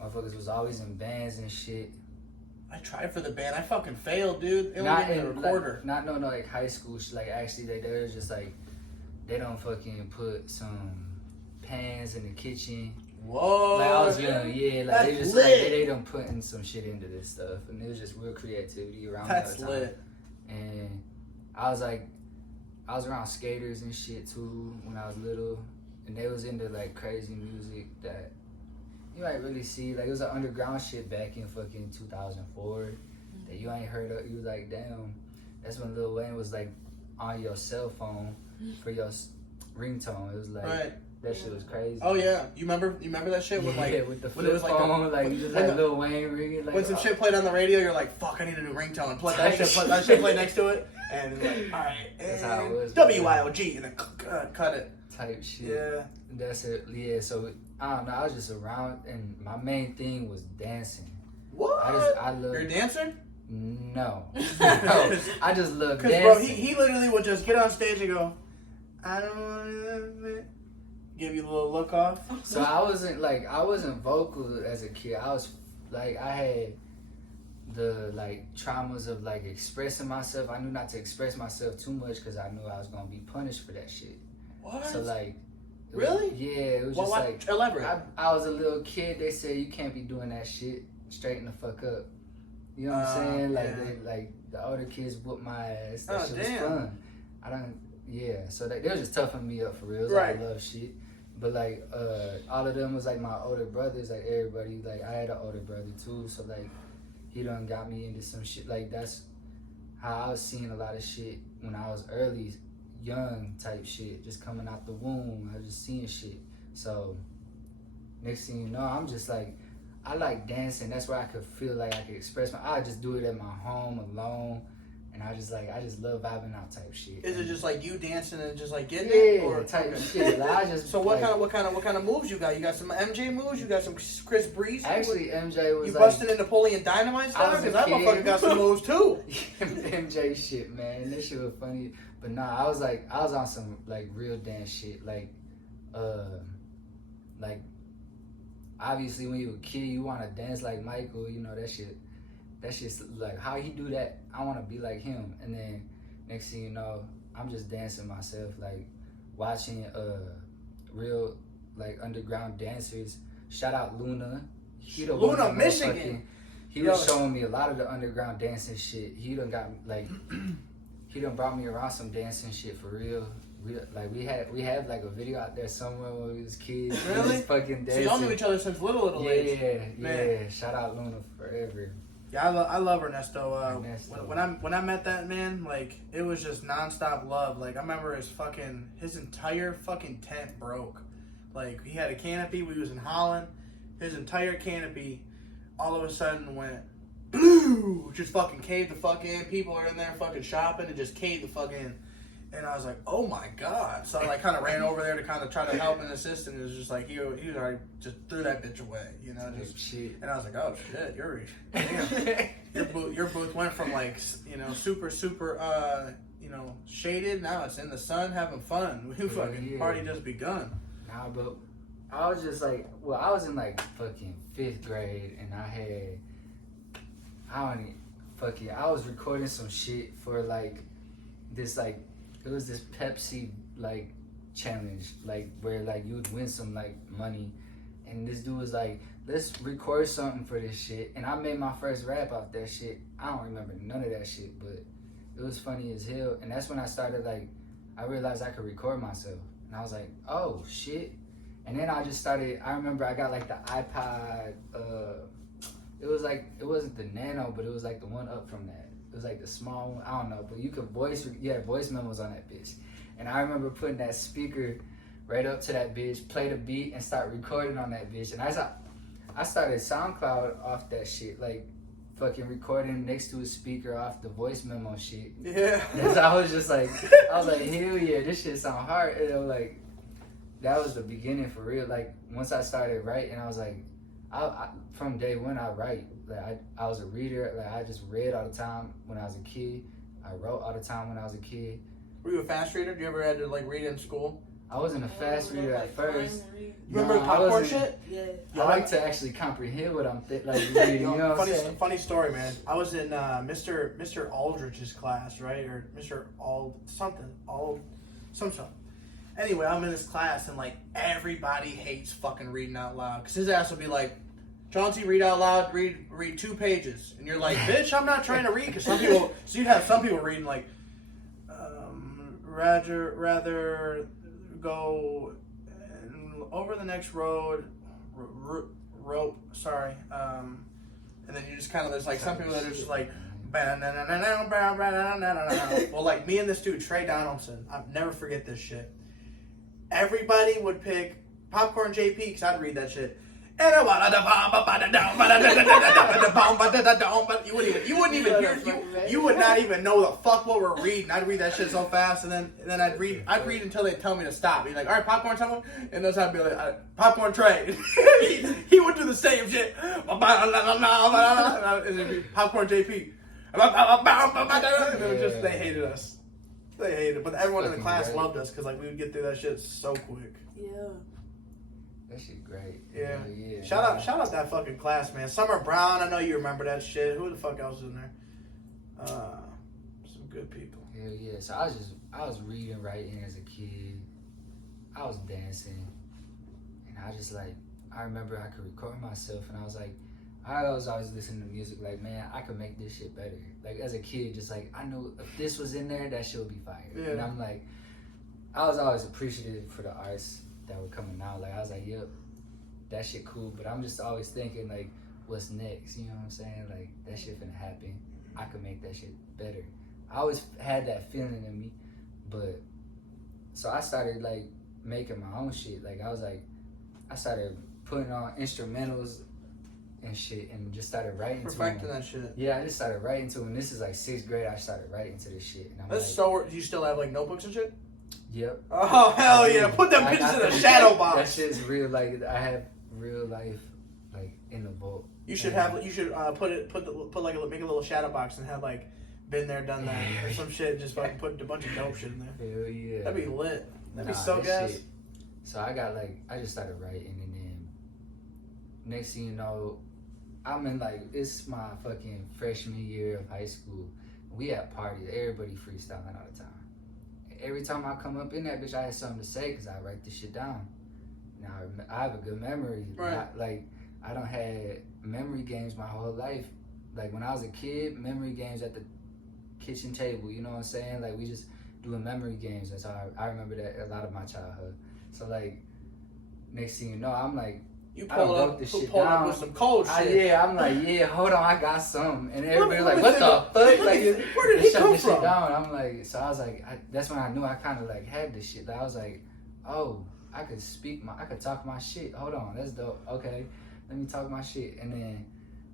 motherfuckers was always in bands and shit. I tried for the band. I fucking failed, dude. They Not only gave me a in recorder. like, no, like high school shit. Like actually, they was just like, they don't fucking put some pans in the kitchen. Whoa. Like I was young, yeah. Like That's they just lit. like they done putting some shit into this stuff, and it was just real creativity around That's that time. lit. And I was around skaters and shit too when I was little, and they was into like crazy music that you might really see. Like it was an underground shit back in fucking 2004 that you ain't heard of. You was like, damn, that's when Lil Wayne was like on your cell phone for your ringtone. It was like Right. that shit was crazy. Oh yeah, you remember that shit with like with the when it flip was like phone, like you just when like the- Lil Wayne ringing, like when some shit played on the radio, you're like, fuck, I need a new ringtone. And play that shit play next to it, and like, all right, That's how it was, WYOG, and then cut it. type shit. Yeah. That's it. Yeah. So I don't know. I was just around, and my main thing was dancing. What? I love. You're a dancer? No. No. I just love Because dancing. bro, he literally would just get on stage and go, I don't want to give you a little look off. So I wasn't vocal as a kid. I was like, I had the like traumas of like expressing myself. I knew not to express myself too much because I knew I was gonna be punished for that shit. What? So like, it Really? Was, yeah, it was Well, just why- like elaborate. I was a little kid. They said you can't be doing that shit. Straighten the fuck up. You know what I'm saying? Like yeah. like the older kids whooped my ass. That Oh, shit damn. was fun. I don't. Yeah. So they was just toughing me up for real. It was Right. like love shit. But like all of them was like my older brothers. Like everybody. Like I had an older brother too. So like he done got me into some shit. Like that's how I was seeing a lot of shit when I was early, young type shit. Just coming out the womb. I was just seeing shit. So next thing you know, I'm just like, I like dancing. That's where I could feel like I could express I just do it at my home alone, and I just love vibing out type shit. Is it just like you dancing and just like getting yeah it? Or type shit? Like, I just So what like, kind of moves you got? You got some MJ moves? You got some Chris Breeze? Actually, MJ was you like busting in Napoleon Dynamite I style? was a Because that kid. motherfucker got some moves too. MJ shit, man. That shit was funny. But nah, I was on some like real dance shit. Like like, obviously when you a kid, you want to dance like Michael, you know, that shit's like, how he do that, I want to be like him. And then next thing you know, I'm just dancing myself, like watching real like underground dancers. Shout out Luna. Luna, Michigan. He was showing me a lot of the underground dancing shit. He done got like, he done brought me around some dancing shit for real. We have like a video out there somewhere when we was kids. Really? Just fucking dancing. So y'all knew each other since little age. Yeah. Shout out Luna forever. Yeah, I love Ernesto. When I met that man, like, it was just nonstop love. Like, I remember his entire fucking tent broke. Like, he had a canopy. We was in Holland. His entire canopy all of a sudden went blue. Just fucking caved the fuck in. People are in there fucking shopping and just caved the fuck in. And I was like, oh my God. So I like kind of ran over there to kind of try to help and assist. And it was just like, he was already just threw that bitch away, you know? Just shit. And I was like, oh shit, your booth went from like, you know, super, you know, shaded. Now it's in the sun having fun. We fucking party just begun. Nah, but I was just like, well, I was in like fucking 5th grade and I was recording some shit for like this, like, it was this Pepsi like challenge, like where like you would win some like money, and this dude was like, let's record something for this shit, and I made my first rap off that shit. I don't remember none of that shit, but it was funny as hell. And that's when I started, like, I realized I could record myself, and I was like, oh shit. And then I just started, I remember I got like the iPod, it was like, it wasn't the Nano, but it was like the one up from that. It was like the small one, I don't know, but you could voice memos on that bitch. And I remember putting that speaker right up to that bitch, play the beat, and start recording on that bitch. And I started SoundCloud off that shit, like fucking recording next to a speaker off the voice memo shit. Yeah. And so I was like, hell yeah, this shit sound hard. And I was like, that was the beginning for real. Like, once I started writing, I was like, I from day one I write. Like, I was a reader. Like, I just read all the time when I was a kid. I wrote all the time when I was a kid. Were you a fast reader? Did you ever had to like read in school? I wasn't a fast reader at first. Remember popcorn shit? Yeah. I like to actually comprehend what I'm reading. You know what I'm saying? Funny story, man. I was in Mr. Aldrich's class, right? Or Mr. Something. Anyway, I'm in this class and like everybody hates fucking reading out loud, because his ass will be like, Chawncy, read out loud, read 2 pages, and you're like, bitch, I'm not trying to read, because some people, so you'd have some people reading like, rather go over the next road, rope, sorry, and then you just kind of, there's like some people that are just like, well, like me and this dude Trey Donaldson, I'll never forget this shit. Everybody would pick Popcorn JP, because I'd read that shit. You would not even know the fuck what we're reading. I'd read that shit so fast, and then I'd read until they tell me to stop. He's like, all right, popcorn, someone, and those I'd be like, popcorn Trey. he would do the same shit. Popcorn JP. And it was just, they hated us. They hated it, but everyone in the class loved us because like we would get through that shit so quick. Yeah. That shit great. Yeah. Yeah. Shout out that fucking class, man. Summer Brown, I know you remember that shit. Who the fuck else was in there? Some good people. Hell yeah. So I was reading, writing as a kid. I was dancing, and I remember I could record myself, and I was like, I was always listening to music like, man, I could make this shit better. Like, as a kid, just like, I know if this was in there, that shit would be fire. Yeah. And I'm like, I was always appreciative for the artists that were coming out. Like, I was like, yep, that shit cool. But I'm just always thinking, like, what's next? You know what I'm saying? Like, that shit finna happen. I could make that shit better. I always had that feeling in me. But, so I started, like, making my own shit. Like, I started putting on instrumentals and shit, and just started writing perfecting that shit. Yeah, I just started writing to him. This is like 6th grade. I started writing to this shit. And That's so. Do you still have like notebooks and shit? Yep. Oh hell yeah! Put them pictures in a shadow box. That shit's real. Like, I have real life, like, in the vault. You should make a little shadow box and have like been there, done that, or some shit. Just fucking put a bunch of dope shit in there. Hell yeah. That'd be lit. That'd be so gas. So I just started writing, and then next thing you know, I'm in it's my fucking freshman year of high school. We at parties, everybody freestyling all the time. Every time I come up in that bitch, I had something to say because I write this shit down. Now I have a good memory. Right. I don't had memory games my whole life. Like when I was a kid, memory games at the kitchen table. You know what I'm saying? Like we just doing memory games. That's how I remember that a lot of my childhood. So next thing you know, I'm like, You I done pulled broke up, this shit pulled down. up with some cold shit. Yeah, I'm like, yeah, hold on, I got some. And everybody Let me what the think fuck? where did he shut come this shit from? down. I'm like, so I was like, that's when I knew I kind of had this shit. I was like, oh, I could talk my shit. Hold on, that's dope. Okay, let me talk my shit. And then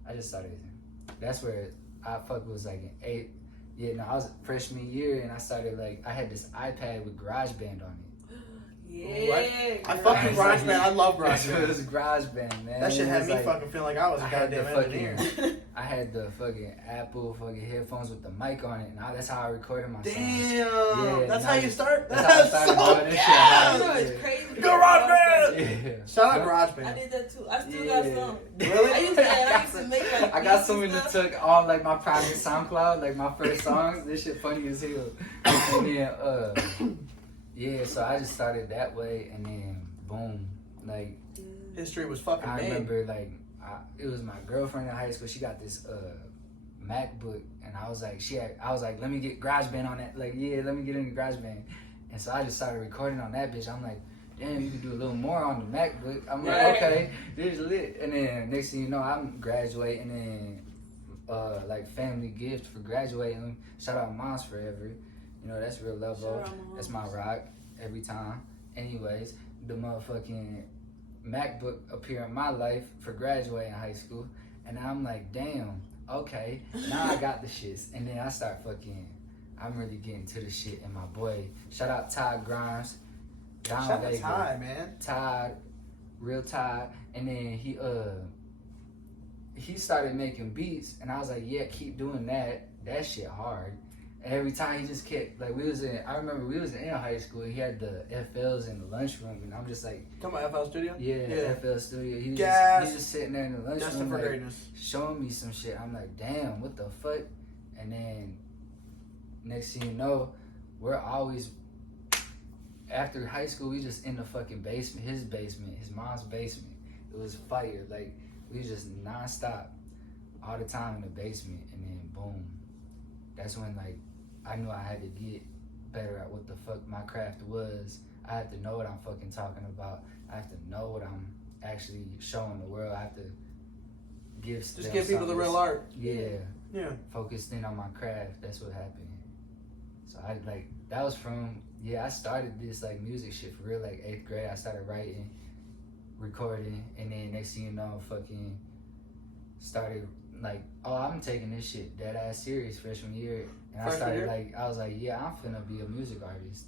I just started. That's where I was in 8th. Yeah, no, I was freshman year, and I started I had this iPad with GarageBand on it. Yeah. I fucking GarageBand. I love It GarageBand. was GarageBand, man. That shit It had was me fucking feeling like I was a I had the goddamn engineer. I had the fucking Apple fucking headphones with the mic on it, and that's how I recorded my songs. Damn. Yeah, That's how you start? That's how I started so doing this shit. I know Yeah. it's crazy. GarageBand! Yeah. Shout out I GarageBand. did that too. I still Yeah. got some. Really? I used to make I got some in the took on my private SoundCloud, my first songs. This shit funny as hell. And then yeah, so I just started that way, and then boom, History was fucking I made. remember it was my girlfriend in high school. She got this MacBook, and I was like, let me get GarageBand on that. Yeah, let me get in the GarageBand. And so I just started recording on that bitch. I'm like, damn, you can do a little more on the MacBook. I'm like, Right. okay, this is lit. And then next thing you know, I'm graduating, and family gift for graduating. Shout out Moms Forever. You know, that's real love. Shout out Moms. That's my rock every time. Anyways, the motherfucking MacBook appear in my life for graduating high school, and I'm like, damn, okay, now I got the shits. And then I start I'm really getting to the shit. And my boy, shout out Todd Grimes, Don Shout out Vega, Ty, man. Todd, real Todd. And then he started making beats, and I was like, yeah, keep doing that. That shit hard. Every time he just kept I remember we was in high school, and he had the FLs in the lunchroom, and I'm just like, Talking about FL Studio? yeah. FL Studio. He was Gas. just sitting there in the Destined lunchroom, for greatness. showing me some shit. I'm like, damn, what the fuck? And then next thing you know, we're always after high school, we just in the fucking basement, his mom's basement. It was fire. We was just nonstop all the time in the basement, and then boom. That's when I knew I had to get better at what the fuck my craft was. I have to know what I'm fucking talking about. I have to know what I'm actually showing the world. I have to give people the real art. Yeah. Yeah. Focused in on my craft. That's what happened. So that was from, I started this music shit for real 8th grade. I started writing, recording, and then next thing you know, fucking started I'm taking this shit dead ass serious freshman year. And I started I was like, yeah, I'm finna be a music artist.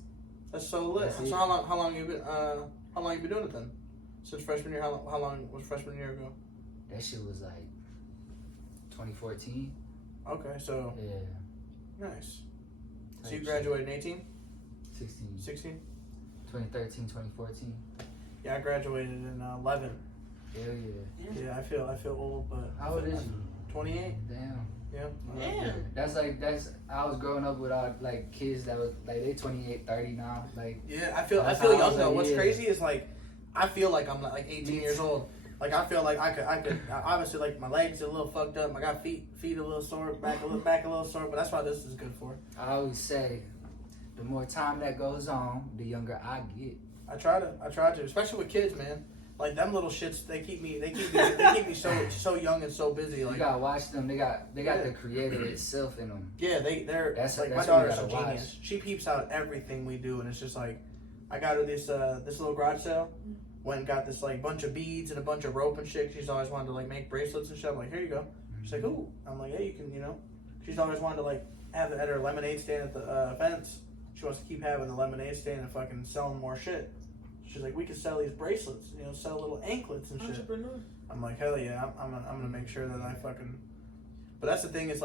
That's so lit. That's So how long you been doing it then? Since freshman year? How long was freshman year ago? That shit was 2014. Okay, so Yeah. nice. So Type you graduated in 18? 16. 16? 2013, 2014. Yeah, I graduated in 11. Hell yeah. Yeah, I feel old, but How old is you? 28. Damn. Yeah. Damn. That's I was growing up with all kids that was they 28, 30 now. Yeah, I feel That's how I young was though. like, What's yeah. crazy is I feel like I'm 18 years old. I feel like I could obviously my legs are a little fucked up. I got feet a little sore, back a little sore, but that's why this is good for. I always say, the more time that goes on, the younger I get. I try to, especially with kids, man. Them little shits, they keep me so young and so busy. You gotta watch them. They got the creator itself in them. Yeah, they're That's my what you daughter's a gotta watch. genius. She peeps out everything we do, and it's just I got her this little garage sale. Went and got this bunch of beads and a bunch of rope and shit. She's always wanted to make bracelets and shit. I'm like, here you go. She's like, ooh. I'm like, yeah, you can, She's always wanted to have it at her lemonade stand at the fence. She wants to keep having the lemonade stand and fucking selling more shit. She's like, we could sell these bracelets, sell little anklets and shit. Entrepreneur. I'm like, hell yeah, I'm gonna make sure that I fucking. But that's the thing is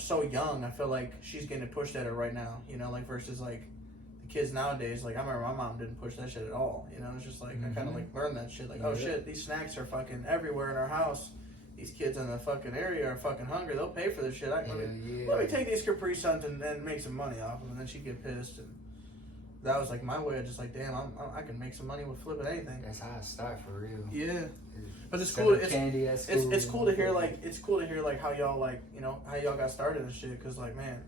so young. I feel like she's getting pushed at her right now. Versus the kids nowadays, like I remember my mom didn't push that shit at all. You know, it's just like I kind of like learned that shit. Like, oh shit, these snacks are fucking everywhere in our house. These kids in the fucking area are fucking hungry. They'll pay for this shit. Let me take these Capri Suns and make some money off them. And then she'd get pissed. And that was like my way of just like, damn, I can make some money with flipping anything. That's how I start for real. Yeah, but it's cool. Candy at school. It's cool to hear like how y'all like how y'all got started and shit. Cause like man,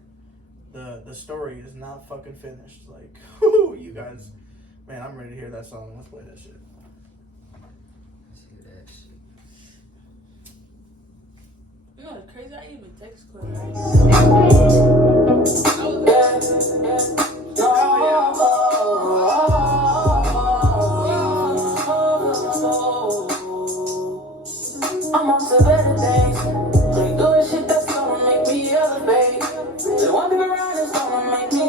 the story is not fucking finished. Like you guys, man, I'm ready to hear that song. Let's play that shit. Let's hear that shit. You know, it's crazy. I even text Claire. I'm on to better days. Like doing shit that's gonna make me elevate. The one thing around is gonna make me.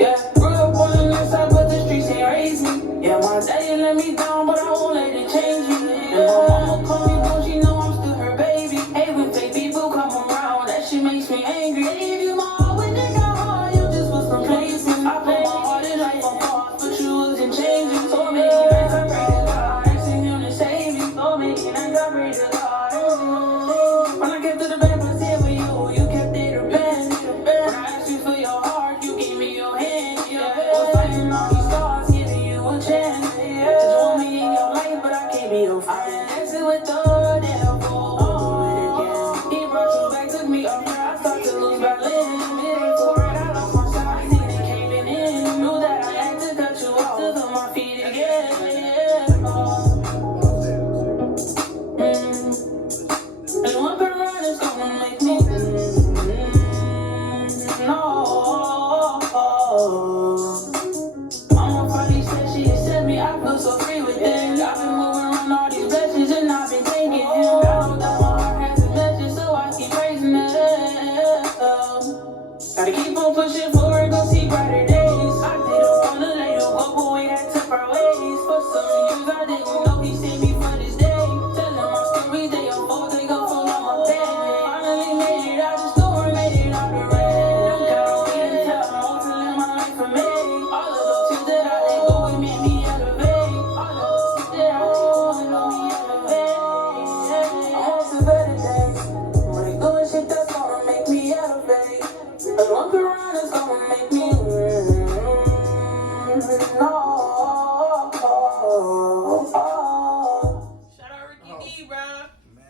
Yeah, grew up on the north side, but the streets ain't raised me. Yeah, my daddy let me down, but I won't let it change me. And my mama call me, but she know I'm still her baby. Hey, when fake people come around, that shit makes me angry. Gave you my heart when it got hard, you just was complacent. I played my heart in life on pause, but you wasn't changing. So many nights I pray to God, asking him to save me. So many nights I pray to God. When I kept to the bed, I said for you kept it the best. When I asked you for your heart, you gave me your hand. Was fighting all these stars, giving you a chance. Just want me in your life, but I can't be your friend. I've been dancing with the devil, do it again. He brought you back, took me up there, I start to lose balance. It ain't for right, I lost my side, seen it caving in. Knew that I had to cut you off to put my feet again. And one per run is gonna make me no. Mama funny said she accept me, I feel so free with it. I've been moving around all these blessings and I've been taking it. I know that my heart has a message, so I keep praising it. Gotta keep on pushing forward, go see brighter days. I didn't wanna let you go, but we had to part ways. For some years I didn't know he saved me for this day. Tell them my stories, they unfold, they go full on my page. Finally made it out the storm, made it out the rain. Don't gotta wait and tell them all to live my life for me. All of those tears that I let go, it made me elevate. All of those tears that I let go, it made me elevate. I'm on to better days. When they doing shit that's gonna make me elevate. A one per round is gonna make me no. Shout out Ricky D, bro. Man,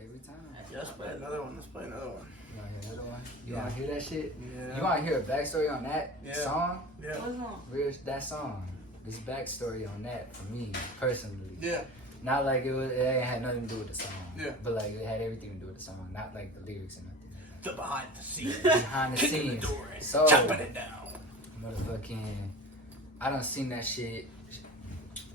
Every time. yeah, let's play another one. Let's play another one. You wanna hear another one? You wanna hear that shit? Yeah. You wanna hear a backstory on that song? Yeah. What's wrong? Real that song. This backstory on that for me personally. Yeah. Not like it ain't had nothing to do with the song. Yeah. But like it had everything to do with the song. Not like the lyrics and nothing. The behind the scenes. Behind the Kicking scenes. the door in, So chopping it down. motherfucking I done seen that shit.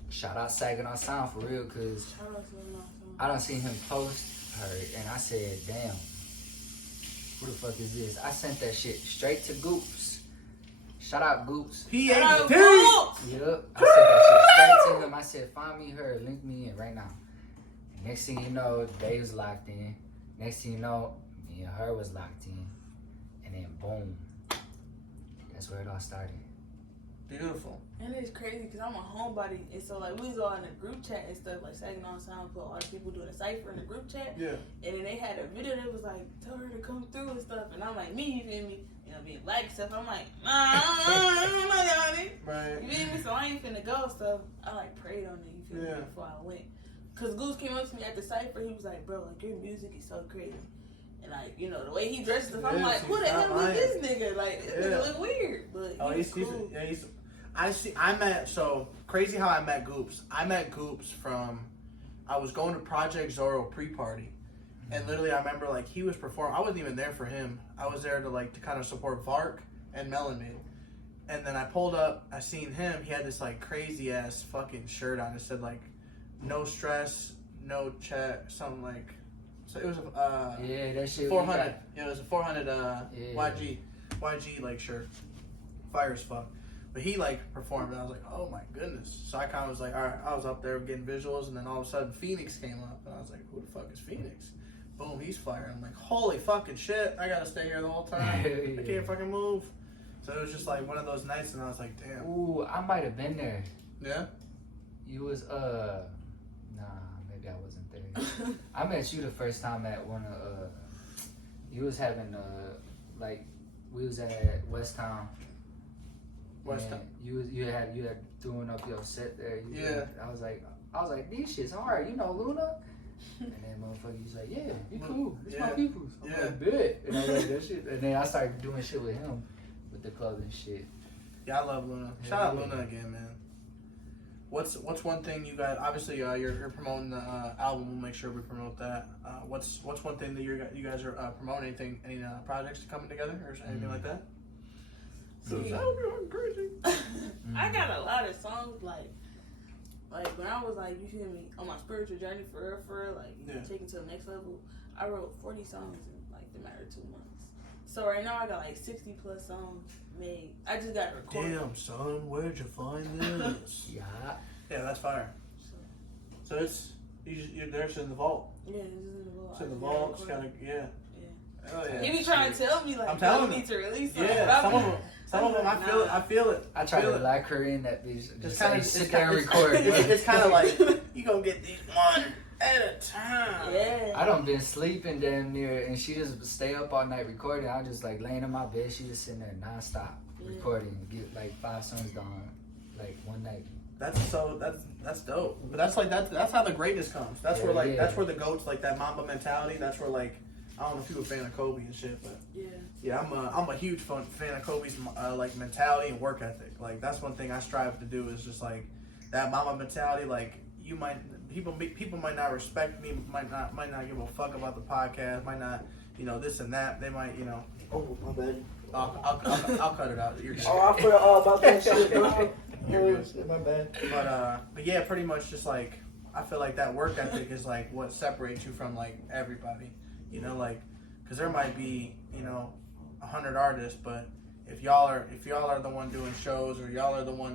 Shout out Saginaw Sound for real, cause Shout out to him. I done seen him post her and I said, damn, who the fuck is this? I sent that shit straight to Goops. Shout out Goops. Shout out P-A-D. Goops. Yep. I sent that shit straight to him. I said, find me her, link me in right now. And next thing you know, they was locked in. Next thing you know, me and her was locked in. And then boom. That's where it all started. Beautiful. And it's crazy because I'm a homebody, and so like we was all in a group chat and stuff, like Saginaw Sound put all the people doing a cipher in the group chat. Yeah. And then they had a video that was like, tell her to come through and stuff, and I'm like, me, you feel me? You know, being black and stuff. I'm like, nah, I don't know y'all niggas. Right. You feel me? So I ain't finna go. So I like prayed on it. You feel Yeah. me? Before I went, cause Goose came up to me at the cipher. He was like, bro, like your music is so crazy. And like, you know, the way he dresses, I'm like, who the hell is this nigga? Like, this nigga look weird, but he's cool. I met, so crazy how I met Goops. I met Goops from, I was going to Project Zorro pre-party. And literally I remember like he was performing, I wasn't even there for him. I was there to kind of support Vark and Melonade. And then I pulled up, I seen him, he had this like crazy ass fucking shirt on. It said like, no stress, no check, something like, so it was Yeah, that shit. 400. Yeah, it was a 400 YG like shirt. Fire as fuck. But he like performed and I was like, oh my goodness. So I kind of was like, all right, I was up there getting visuals and then all of a sudden Phoenix came up and I was like, who the fuck is Phoenix? boom, he's firing. I'm like, holy fucking shit, I gotta stay here the whole time. I can't fucking move. So it was just like one of those nights, and I was like, damn. Ooh, I might have been there. Yeah? You was nah, maybe I wasn't there. I met you the first time at one of you was having like we was at West Town. West Town. You had doing up your set there. Yeah. I was like, these shit's hard, you know, Luna. And then motherfucker, he's like, yeah, you cool. It's my peoples. I'm like, bet. And I was like, that shit. And then I started doing shit with him with the clothing shit. Yeah, I love Luna. Shout out Luna again, man. What's one thing you guys? Obviously, you're promoting the album. We'll make sure we promote that. What's one thing that you guys are promoting? Any projects coming together or anything like that? So that would be crazy. I got a lot of songs like when I was like, you feel me, on my spiritual journey for real, like taking to the next level. I wrote 40 songs in like the matter of 2 months. So right now I got like 60 plus songs made. I just got recorded. Damn, son, where'd you find this? Yeah. Yeah, that's fire. So it's you're there's in the vault. Yeah, it's in the vault. It's in the vault. It's kind of Yeah. Oh yeah. He be trying to tell me like, I'm telling you need to release something. Yeah, some of them, I feel it. I try to lock her in that bitch. Just kinda- sit there and record. It's kind of like you gonna get these one at a time. Yeah. I done been sleeping damn near, and she just stay up all night recording. I just like laying in my bed. She just sitting there nonstop recording, get like 5 songs done, like one night. That's dope. But that's how the greatness comes. That's where that's where the goats, like that Mamba mentality. That's where like I don't know if you're a fan of Kobe and shit, but yeah, I'm a huge fan of Kobe's like mentality and work ethic. Like that's one thing I strive to do is just like that Mamba mentality. Like people might not respect me, might not give a fuck about the podcast, might not this and that. They might Oh, my bad. I'll cut it out. You're good. Oh, I forgot about that shit, bro. You're Oh, shit, my bad. But yeah, pretty much just like I feel like that work ethic is like what separates you from like everybody. Like because there might be 100 artists, but if y'all are the one doing shows or y'all are the one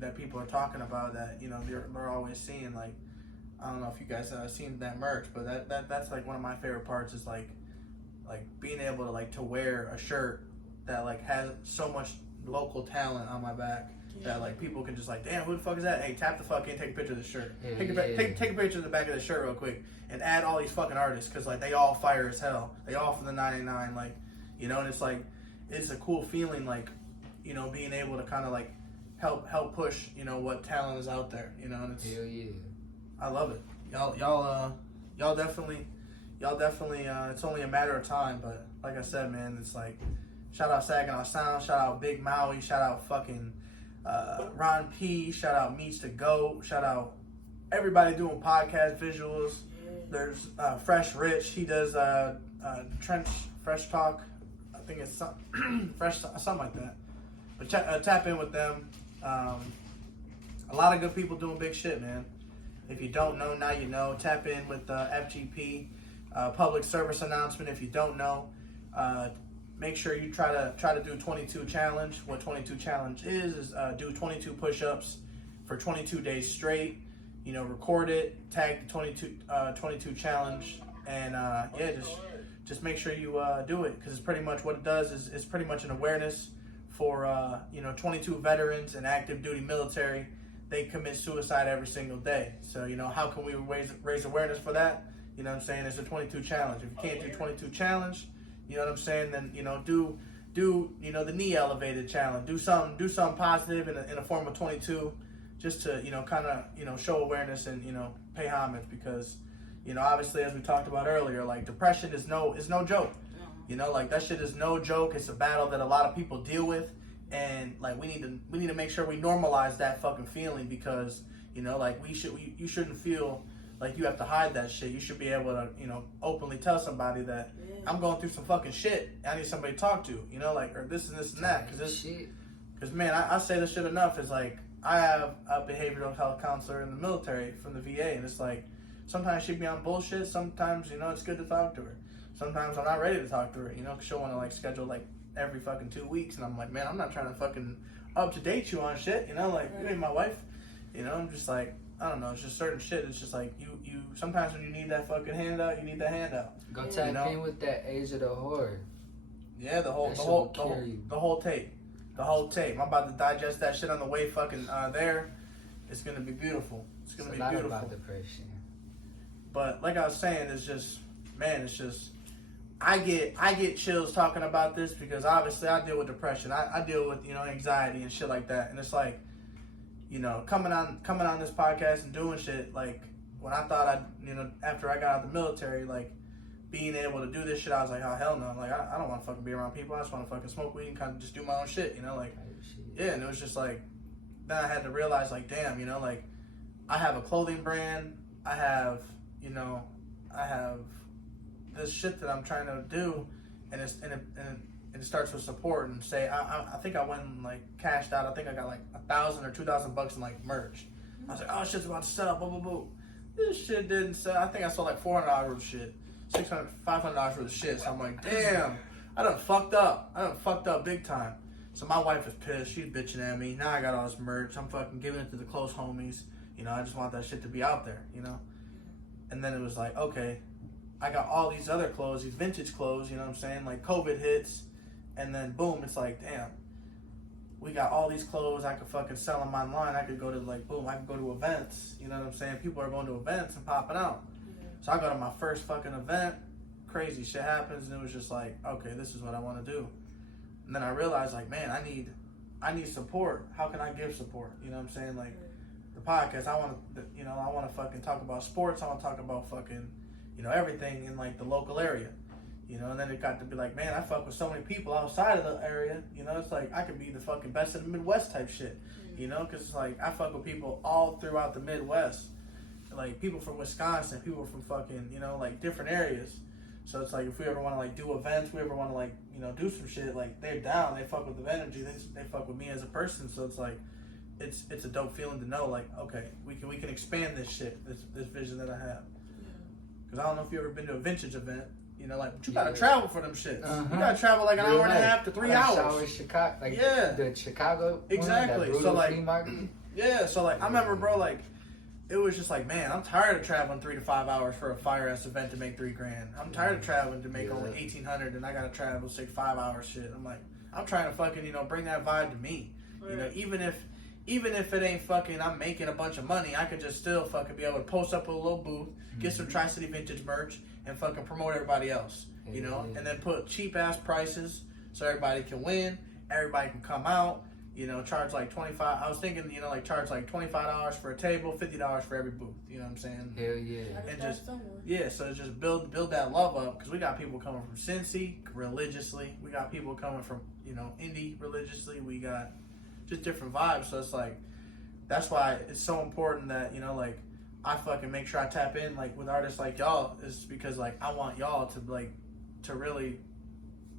that people are talking about that they're always seeing. Like I don't know if you guys seen that merch, but that's like one of my favorite parts is like being able to like to wear a shirt that like has so much local talent on my back that like people can just like, damn, who the fuck is that? Hey, tap the fuck in, take a picture of the shirt. Take a picture of the back of the shirt real quick and add all these fucking artists because like they all fire as hell. They all from the 99, like and it's like it's a cool feeling like being able to kind of like help push what talent is out there. And it's hell yeah. I love it. Y'all definitely. It's only a matter of time, but like I said, man, it's like shout out Saginaw Sound, shout out Big Maui, shout out fucking Ron P, shout out Meets the Goat, shout out everybody doing podcast visuals. There's Fresh Rich, he does Trench Fresh Talk, I think it's Fresh something like that. But tap in with them. A lot of good people doing big shit, man. If you don't know, now you know. Tap in with FGP. Public service announcement. If you don't know, make sure you try to do 22 challenge. What 22 challenge is do 22 push-ups for 22 days straight. Record it, tag the 22 challenge, and just make sure you do it because it's pretty much what it does is it's pretty much an awareness for 22 veterans and active duty military. They commit suicide every single day. So how can we raise awareness for that? You know what I'm saying? It's a 22 challenge. If you can't do 22 challenge, you know what I'm saying? Then do the knee elevated challenge. Do something positive in a form of 22, just to kind of show awareness and pay homage because obviously as we talked about earlier, like depression is no joke. Like that shit is no joke. It's a battle that a lot of people deal with, and like we need to make sure we normalize that fucking feeling because like you shouldn't feel like you have to hide that shit. You should be able to, openly tell somebody that I'm going through some fucking shit. I need somebody to talk to, or this and this and that. Because man, I say this shit enough. It's like I have a behavioral health counselor in the military from the VA, and it's like sometimes she'd be on bullshit. Sometimes it's good to talk to her. Sometimes I'm not ready to talk to her, because she'll want to like schedule like every fucking 2 weeks, and I'm like, man, I'm not trying to fucking up to date you on shit, like you ain't my wife, I'm just like. I don't know, it's just certain shit. It's just like you sometimes when you need that fucking handout, you need that handout. Go tap in with that Age of the Whore. Yeah, the whole tape. The whole tape. I'm about to digest that shit on the way fucking there. It's gonna be beautiful. It's gonna be beautiful. About depression. But like I was saying, it's just, man, it's just, I get chills talking about this because obviously I deal with depression. I deal with, anxiety and shit like that. And it's like, coming on this podcast and doing shit, like when I thought after I got out of the military, like being able to do this shit, I was like, oh hell no. Like I don't want to fucking be around people. I just want to fucking smoke weed and kind of just do my own shit, yeah. And it was just like, then I had to realize like, damn, like I have a clothing brand. I have this shit that I'm trying to do, and it starts with support and say I think I went and like cashed out. I think I got like $1,000 or $2,000 in like merch. I was like, oh, shit's about to sell, blah blah blah. This shit didn't sell. I think I sold like $400 worth of shit, $600, $500 worth of shit. So I'm like, damn, I done fucked up. I done fucked up big time. So my wife is pissed. She's bitching at me. Now I got all this merch. I'm fucking giving it to the close homies. I just want that shit to be out there. And then it was like, okay, I got all these other clothes, these vintage clothes, you know what I'm saying? Like COVID hits, and then boom, it's like, damn, we got all these clothes. I could fucking sell them online. I could go to I could go to events, you know what I'm saying? People are going to events and popping out. Yeah. So I go to my first fucking event, crazy shit happens, and it was just like, okay, this is what I want to do. And then I realized like, man, I need support. How can I give support? You know what I'm saying? Like the podcast, I want to fucking talk about sports. I want to talk about fucking, everything in like the local area, and then it got to be like, man, I fuck with so many people outside of the area, it's like I could be the fucking best in the Midwest type shit, because it's like I fuck with people all throughout the Midwest, like people from Wisconsin, people from fucking, like different areas. So it's like if we ever want to like do events, we ever want to like, do some shit, like they're down, they fuck with the energy, they fuck with me as a person. So it's like, it's a dope feeling to know like, okay, we can expand this shit, this vision that I have. Because I don't know if you ever been to a vintage event, but you gotta travel for them shits. You gotta travel like an hour and a half to 3 hours. Chicago, the Chicago exactly. One, so like, flea market. Yeah. So like, I remember, bro, like, it was just like, man, I'm tired of traveling 3 to 5 hours for a fire ass event to make $3 grand. I'm tired of traveling to make only $1,800, and I gotta travel 5 hours shit. I'm like, I'm trying to fucking, bring that vibe to me. Right. Even if it ain't fucking, I'm making a bunch of money, I could just still fucking be able to post up with a little booth, get some Tri-City vintage merch, and fucking promote everybody else, and then put cheap ass prices so everybody can win, everybody can come out, charge like $25. I was thinking, charge like $25 for a table, $50 for every booth. You know what I'm saying? Hell yeah. And just so just build that love up, because we got people coming from Cincy religiously, we got people coming from Indy religiously, we got just different vibes. So it's like, that's why it's so important that like I fucking make sure I tap in like with artists like y'all, is because like I want y'all to really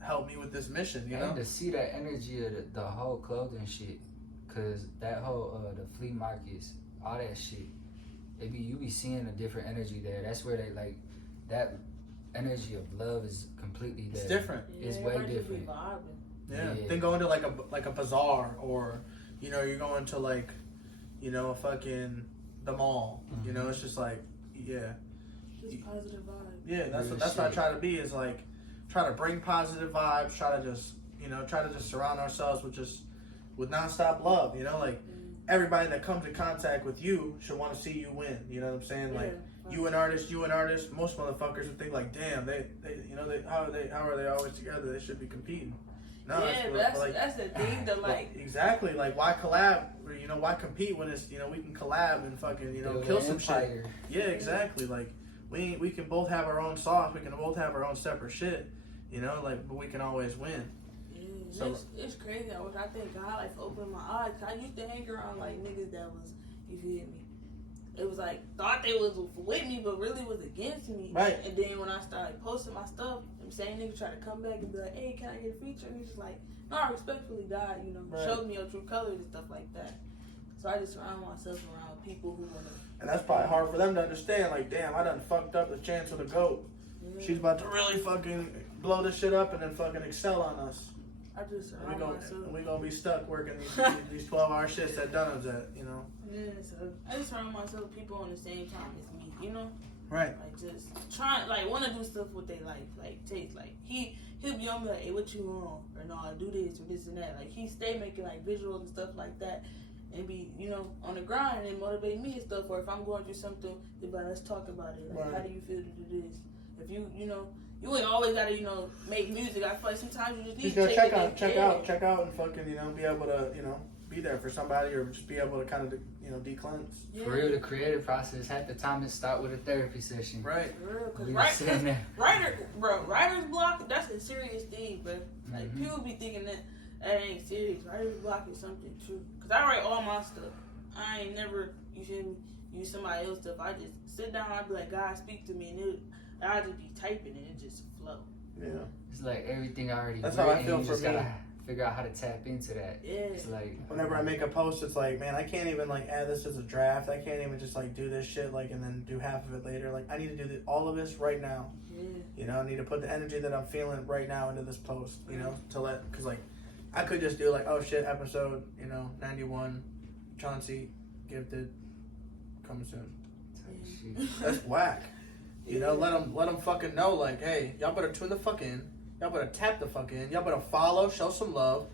help me with this mission, and to see that energy of the whole clothing shit, cause that whole the flea markets, all that shit, you be seeing a different energy there. That's where they like that energy of love is completely there. It's different. It's way different. Yeah. Then going to like a bazaar, or you're going to like a fucking the mall. It's just like just positive vibes. Yeah, that's what I try to be, is like try to bring positive vibes, try to just surround ourselves with nonstop love, like everybody that comes in contact with you should want to see you win, you know what I'm saying? Like you an artist, most motherfuckers would think like, damn, they how are they always together? They should be competing. No, that's the thing to like. Exactly, like why collab? Or, why compete when it's we can collab and fucking kill some shit. Yeah, exactly. Like we can both have our own sauce. We can both have our own separate shit. But we can always win. Yeah, so it's crazy. I think God like opened my eyes. I used to hang around like niggas that was, you feel me? It was like thought they was with me, but really was against me. Right. And then when I started posting my stuff, them same niggas try to come back and be like, "Hey, can I get a feature?" And he's just like, "No, I respectfully died. Showed me your true colors and stuff like that." So I just surround myself around people who wanna. And that's probably hard for them to understand. Like, damn, I done fucked up the chance of the GOAT. Yeah. She's about to really fucking blow this shit up and then fucking excel on us. I just surround myself. We gonna be stuck working these 12-hour shifts that Dunham's at, you know. Yeah, so I just surround myself with people on the same time as me, you know. Right. Like just trying, like want to do stuff with their life, like taste. Like he'll be on me like, hey, what you on? Or no, I do this or this and that. Like he stay making like visuals and stuff like that, and be on the grind and motivate me and stuff. Or if I'm going through something, he'll be like, let's talk about it. Like how do you feel to do this? If you ain't always gotta make music. I feel like sometimes you just need to check out, and fucking be able to be there for somebody, or just be able to kind of de-cleanse. Yeah. For real, the creative process half the time is start with a therapy session. Right. For real, cause writer's block, that's a serious thing, bro. Like people be thinking that ain't serious. Writer's block is something true. Cause I write all my stuff. I ain't never use somebody else's stuff. I just sit down. I be like, God, speak to me, and I just be typing and it just flow. Yeah. It's like everything already. That's written, how I feel you for just me. gotta figure out how to tap into that. Yeah. It's like whenever I make a post, it's like, man, I can't even add this as a draft. I can't even just do this shit and then do half of it later. Like I need to do all of this right now. Yeah. I need to put the energy that I'm feeling right now into this post. Because I could just do oh shit, episode 91, Chawncy, Gifted, coming soon. That's whack. Let them fucking know, hey, y'all better tune the fuck in. Y'all better tap the fuck in. Y'all better follow, show some love,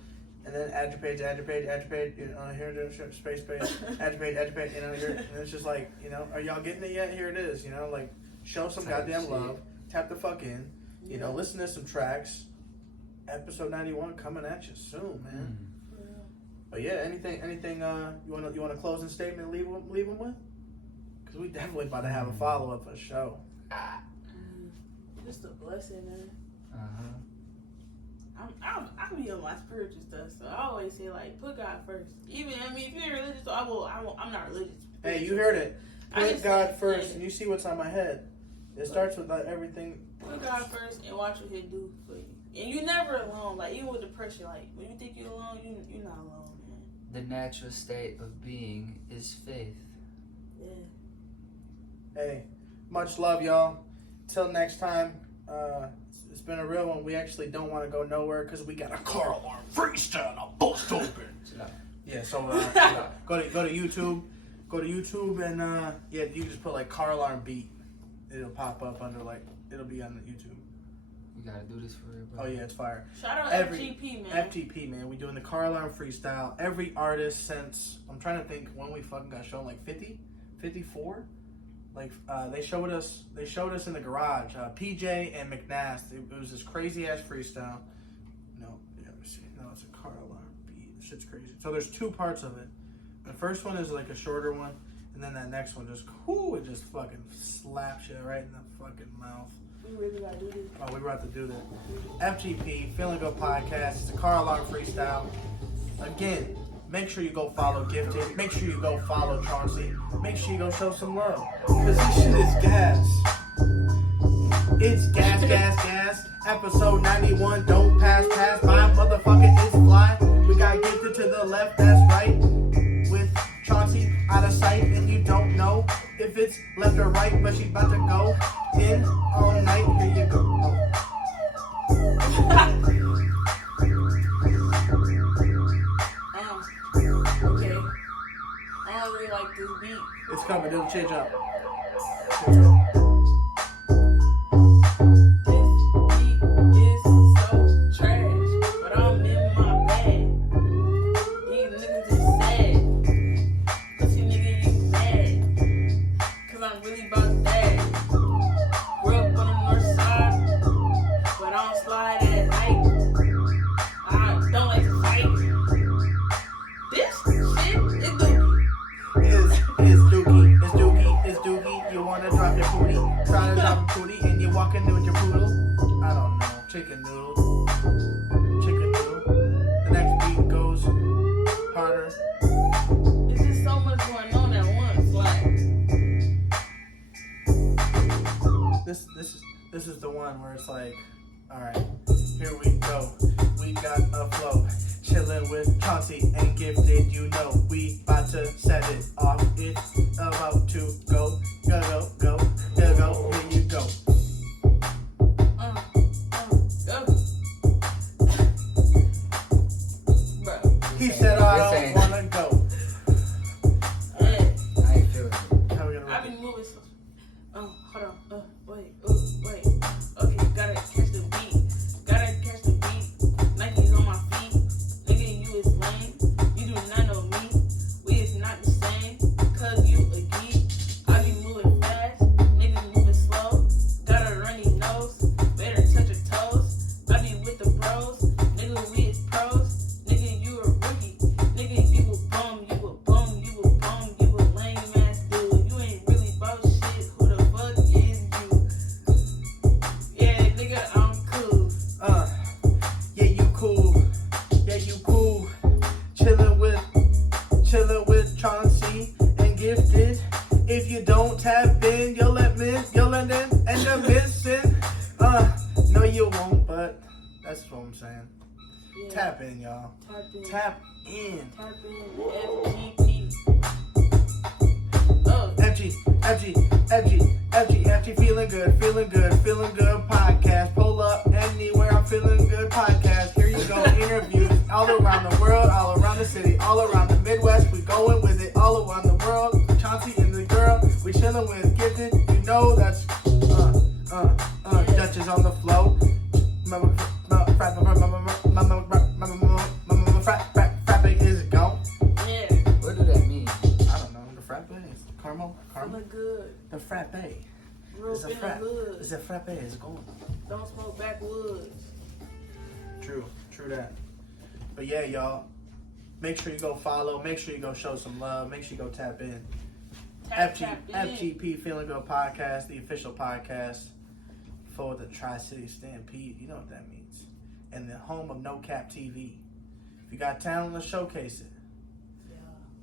and then add your page. Here it is, space, add your page, here. And it's just are y'all getting it yet? Here it is, show some goddamn love, tap the fuck in, listen to some tracks. Episode 91 coming at you soon, man. But yeah, anything you want a closing statement leave them with? Because we definitely about to have a follow-up for the show. Just a blessing, man. I'm be on my spiritual stuff, so I always say put God first. Even if you ain't religious, so I'm not religious. Hey, you heard it. Put God first, and you see what's on my head. It starts with everything. Put God first and watch what He'll do for you. And you're never alone. Even with depression, when you think you're alone, you're not alone, man. The natural state of being is faith. Yeah. Hey, much love, y'all. Till next time. It's been a real one. We actually don't want to go nowhere because we got a car alarm freestyle and a bust open. Yeah, so go to YouTube. Go to YouTube and you can just put car alarm beat. It'll pop up under it'll be on the YouTube. We gotta do this for real, bro. Oh yeah, it's fire. Shout out FGP, man. FGP, man. We doing the car alarm freestyle. Every artist since I'm trying to think when we fucking got shown 50, 54. They showed us in the garage. PJ and McNast. It was this crazy ass freestyle. No, let me see. No, it's a car alarm beat. This shit's crazy. So there's two parts of it. The first one is a shorter one, and then that next one it just fucking slaps you right in the fucking mouth. We really gotta do this. Oh, we're about to do that. FGP, Feeling Good Podcast. It's a car alarm freestyle. Again, make sure you go follow Gifted. Make sure you go follow Chawncy. Make sure you go show some love. Because this shit is gas. It's gas. Episode 91. Don't pass. My motherfucker is fly. We got Gifted to the left, that's right. With Chawncy out of sight. And you don't know if it's left or right. But she about to go in all night. Here you go. Okay. I don't really like this beat. It's coming. It'll change up. This beat is so trash, but I'm in my bag. These niggas is sad. Pussy nigga, you mad. Cause I'm really about that. Grew up on the north side, but I don't slide at night. I don't like to fight. This shit is dookie. It's dookie. You wanna drop your booty? Try to drop your booty and you're walking with your poodle. I don't know. Chicken noodle. The next beat goes harder. There's just so much going on at once. This is the one where it's alright, here we go. We got a flow. Chillin' with Chawncy and Gifted, we about to set it off. It's about to go, go, here you go. Go. tap in, you'll let them end up missing. No, you won't, but that's what I'm saying. Yeah. Tap in, y'all. Tap in. Tap in. Tap in. FGP. Oh. FG, feeling good, podcast. Pull up anywhere, I'm feeling good, podcast. Here you go, interviews all around the world, all around the city, all around the Midwest. We going with it all around the world. Chawncy and the girl, we chilling with Gifted. You know that's Dutch is on the flow. Frappe is gone. Yeah. What do that mean? I don't know. The frappe is caramel. Feeling good. The frappe. Real Is a feeling frappe. good. Is a frappe is gone. Don't smoke backwoods. True that. But yeah, y'all, make sure you go follow. Make sure you go show some love. Make sure you go tap in. Tap in. FGP Feeling Good Podcast, the official podcast for the Tri-City Stampede. You know what that means. And the home of No Cap TV. If you got talent, let's showcase it. Yeah.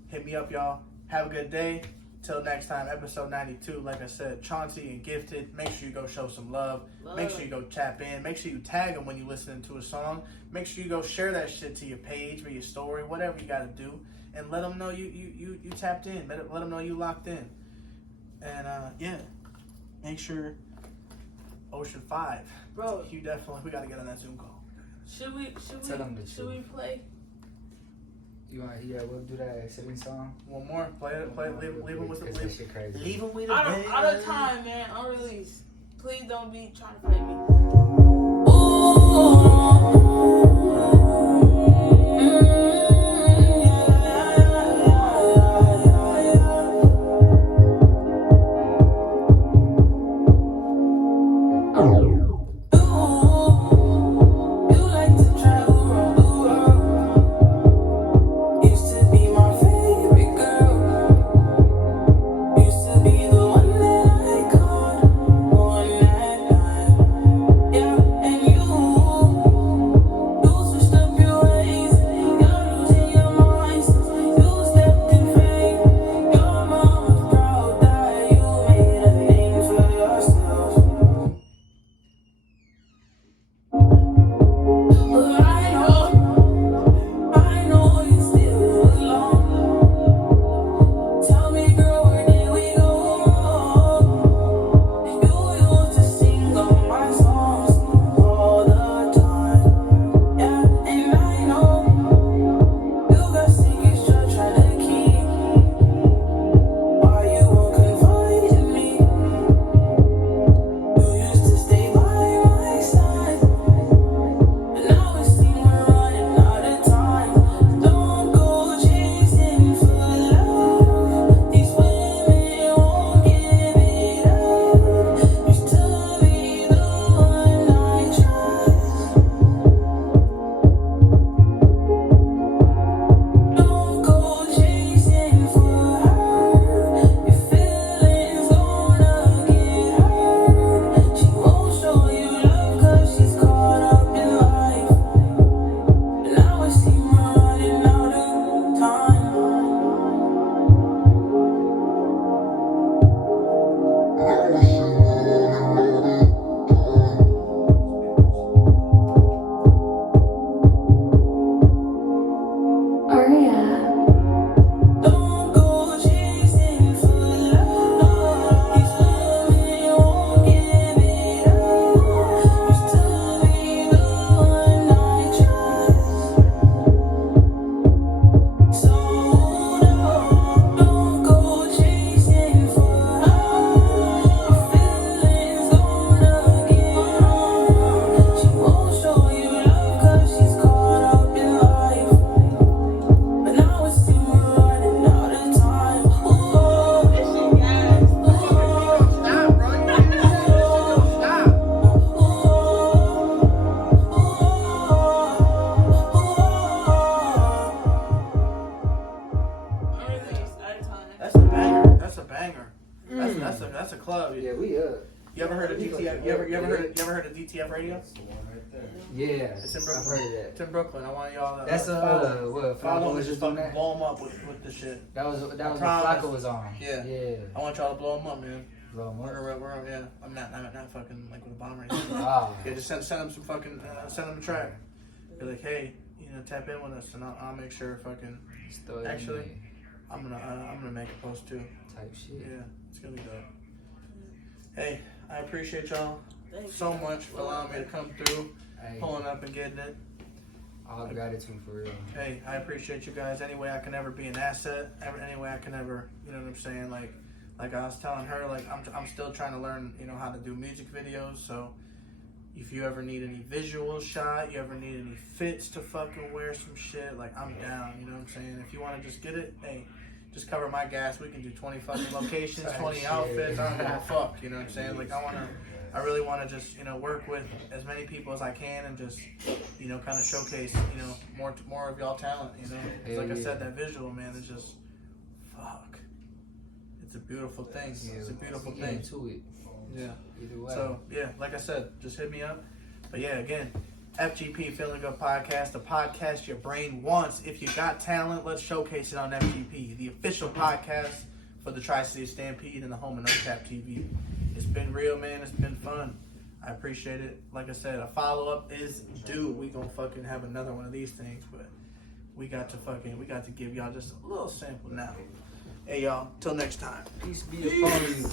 Hit me up, y'all. Have a good day. Till next time, episode 92. Like I said, Chawncy and Gifted. Make sure you go show some love. Make sure you go tap in. Make sure you tag them when you listen to a song. Make sure you go share that shit to your page or your story, whatever you got to do, and let them know you tapped in. Let them know you locked in. And yeah, make sure Ocean 5. Bro, We got to get on that Zoom call. should we play? You want to hear? We'll do that accident song. One more. Play it. Leave them with the That shit crazy. Leave them with the Out of time, man. Unreleased. Please don't be trying to play me. Used to be my favorite girl. Used to be the one that I called on that night. Yeah, and you switched up your ways. You're losing your mind since you stepped in fame. Your mom was proud that you made a name for yourself. But I know you still belong. Tell me, girl, where did we go wrong? You used to sing all my songs all the time. Yeah, and I know you got secrets you're trying to keep. Why you won't confide in me? You used to stay by my side. But now it seems we're running out of time. Don't go chasing for love. These women won't give it up. Used to be the one I trust. Don't go chasing for her. Your feelings gonna get hurt. She won't show you love 'cause she's caught up in life. But now it seems we're running out of time. Don't go chasing for love. These women won't give it up. Used to be the one I trust. So don't go chasing for her. Your feelings gonna get hurt. She won't show you love 'cause she's caught up in life. But now it seems we're running out of time. Ooh, This shit, guys. Stop, bro. You can't do this shit. Stop. Unreleased. Out of time. That's a banger. That's a banger. That's a club. Yeah, we up. You ever heard of DTF? You ever heard of DTF radio? That's the one right Yeah, It's in I've Brooklyn. heard of that. It's in Brooklyn. I want y'all to That's what follow Flacco him was and just just doing fucking that. blow him up with the shit. That was what promise. Flacco was on. Yeah. Yeah. I want y'all to blow him up, man. Blow him up. We're yeah. I'm not fucking like with a bomb or anything. Ah. Yeah, just send him some fucking send him a track. Be like, hey, tap in with us, and I'll make sure fucking. Just throw it in Actually, there. I'm gonna make a post too. Type shit. Yeah, it's gonna be dope. Hey, I appreciate y'all Thank you. so much for allowing me to come through, Hey, pulling up and getting it. all gratitude for real. Hey, I appreciate you guys. Any way I can ever be an asset, any way I can ever, you know what I'm saying? Like I was telling her, like I'm still trying to learn, how to do music videos. So if you ever need any visual shot, you ever need any fits to fucking wear some shit, like I'm down. You know what I'm saying? If you want to just get it, hey, just cover my gas. We can do 20 fucking locations, 20 outfits. I don't give a fuck. You know what I'm saying? Like I really want to just, work with as many people as I can and just, kind of showcase, more of y'all talent, 'Cause like I said, that visual, man, is just, fuck. It's a beautiful thing. It's a beautiful Get thing. into it. Yeah. Either way. So, yeah, like I said, just hit me up. But yeah, again, FGP Feeling Good Podcast, the podcast your brain wants. If you got talent, let's showcase it on FGP, the official podcast for the Tri-City Stampede and the home of No Cap TV. It's been real, man. It's been fun. I appreciate it. Like I said, a follow-up is due. We gonna fucking have another one of these things, but we got to give y'all just a little sample now. Hey, y'all, till next time. Peace be upon you.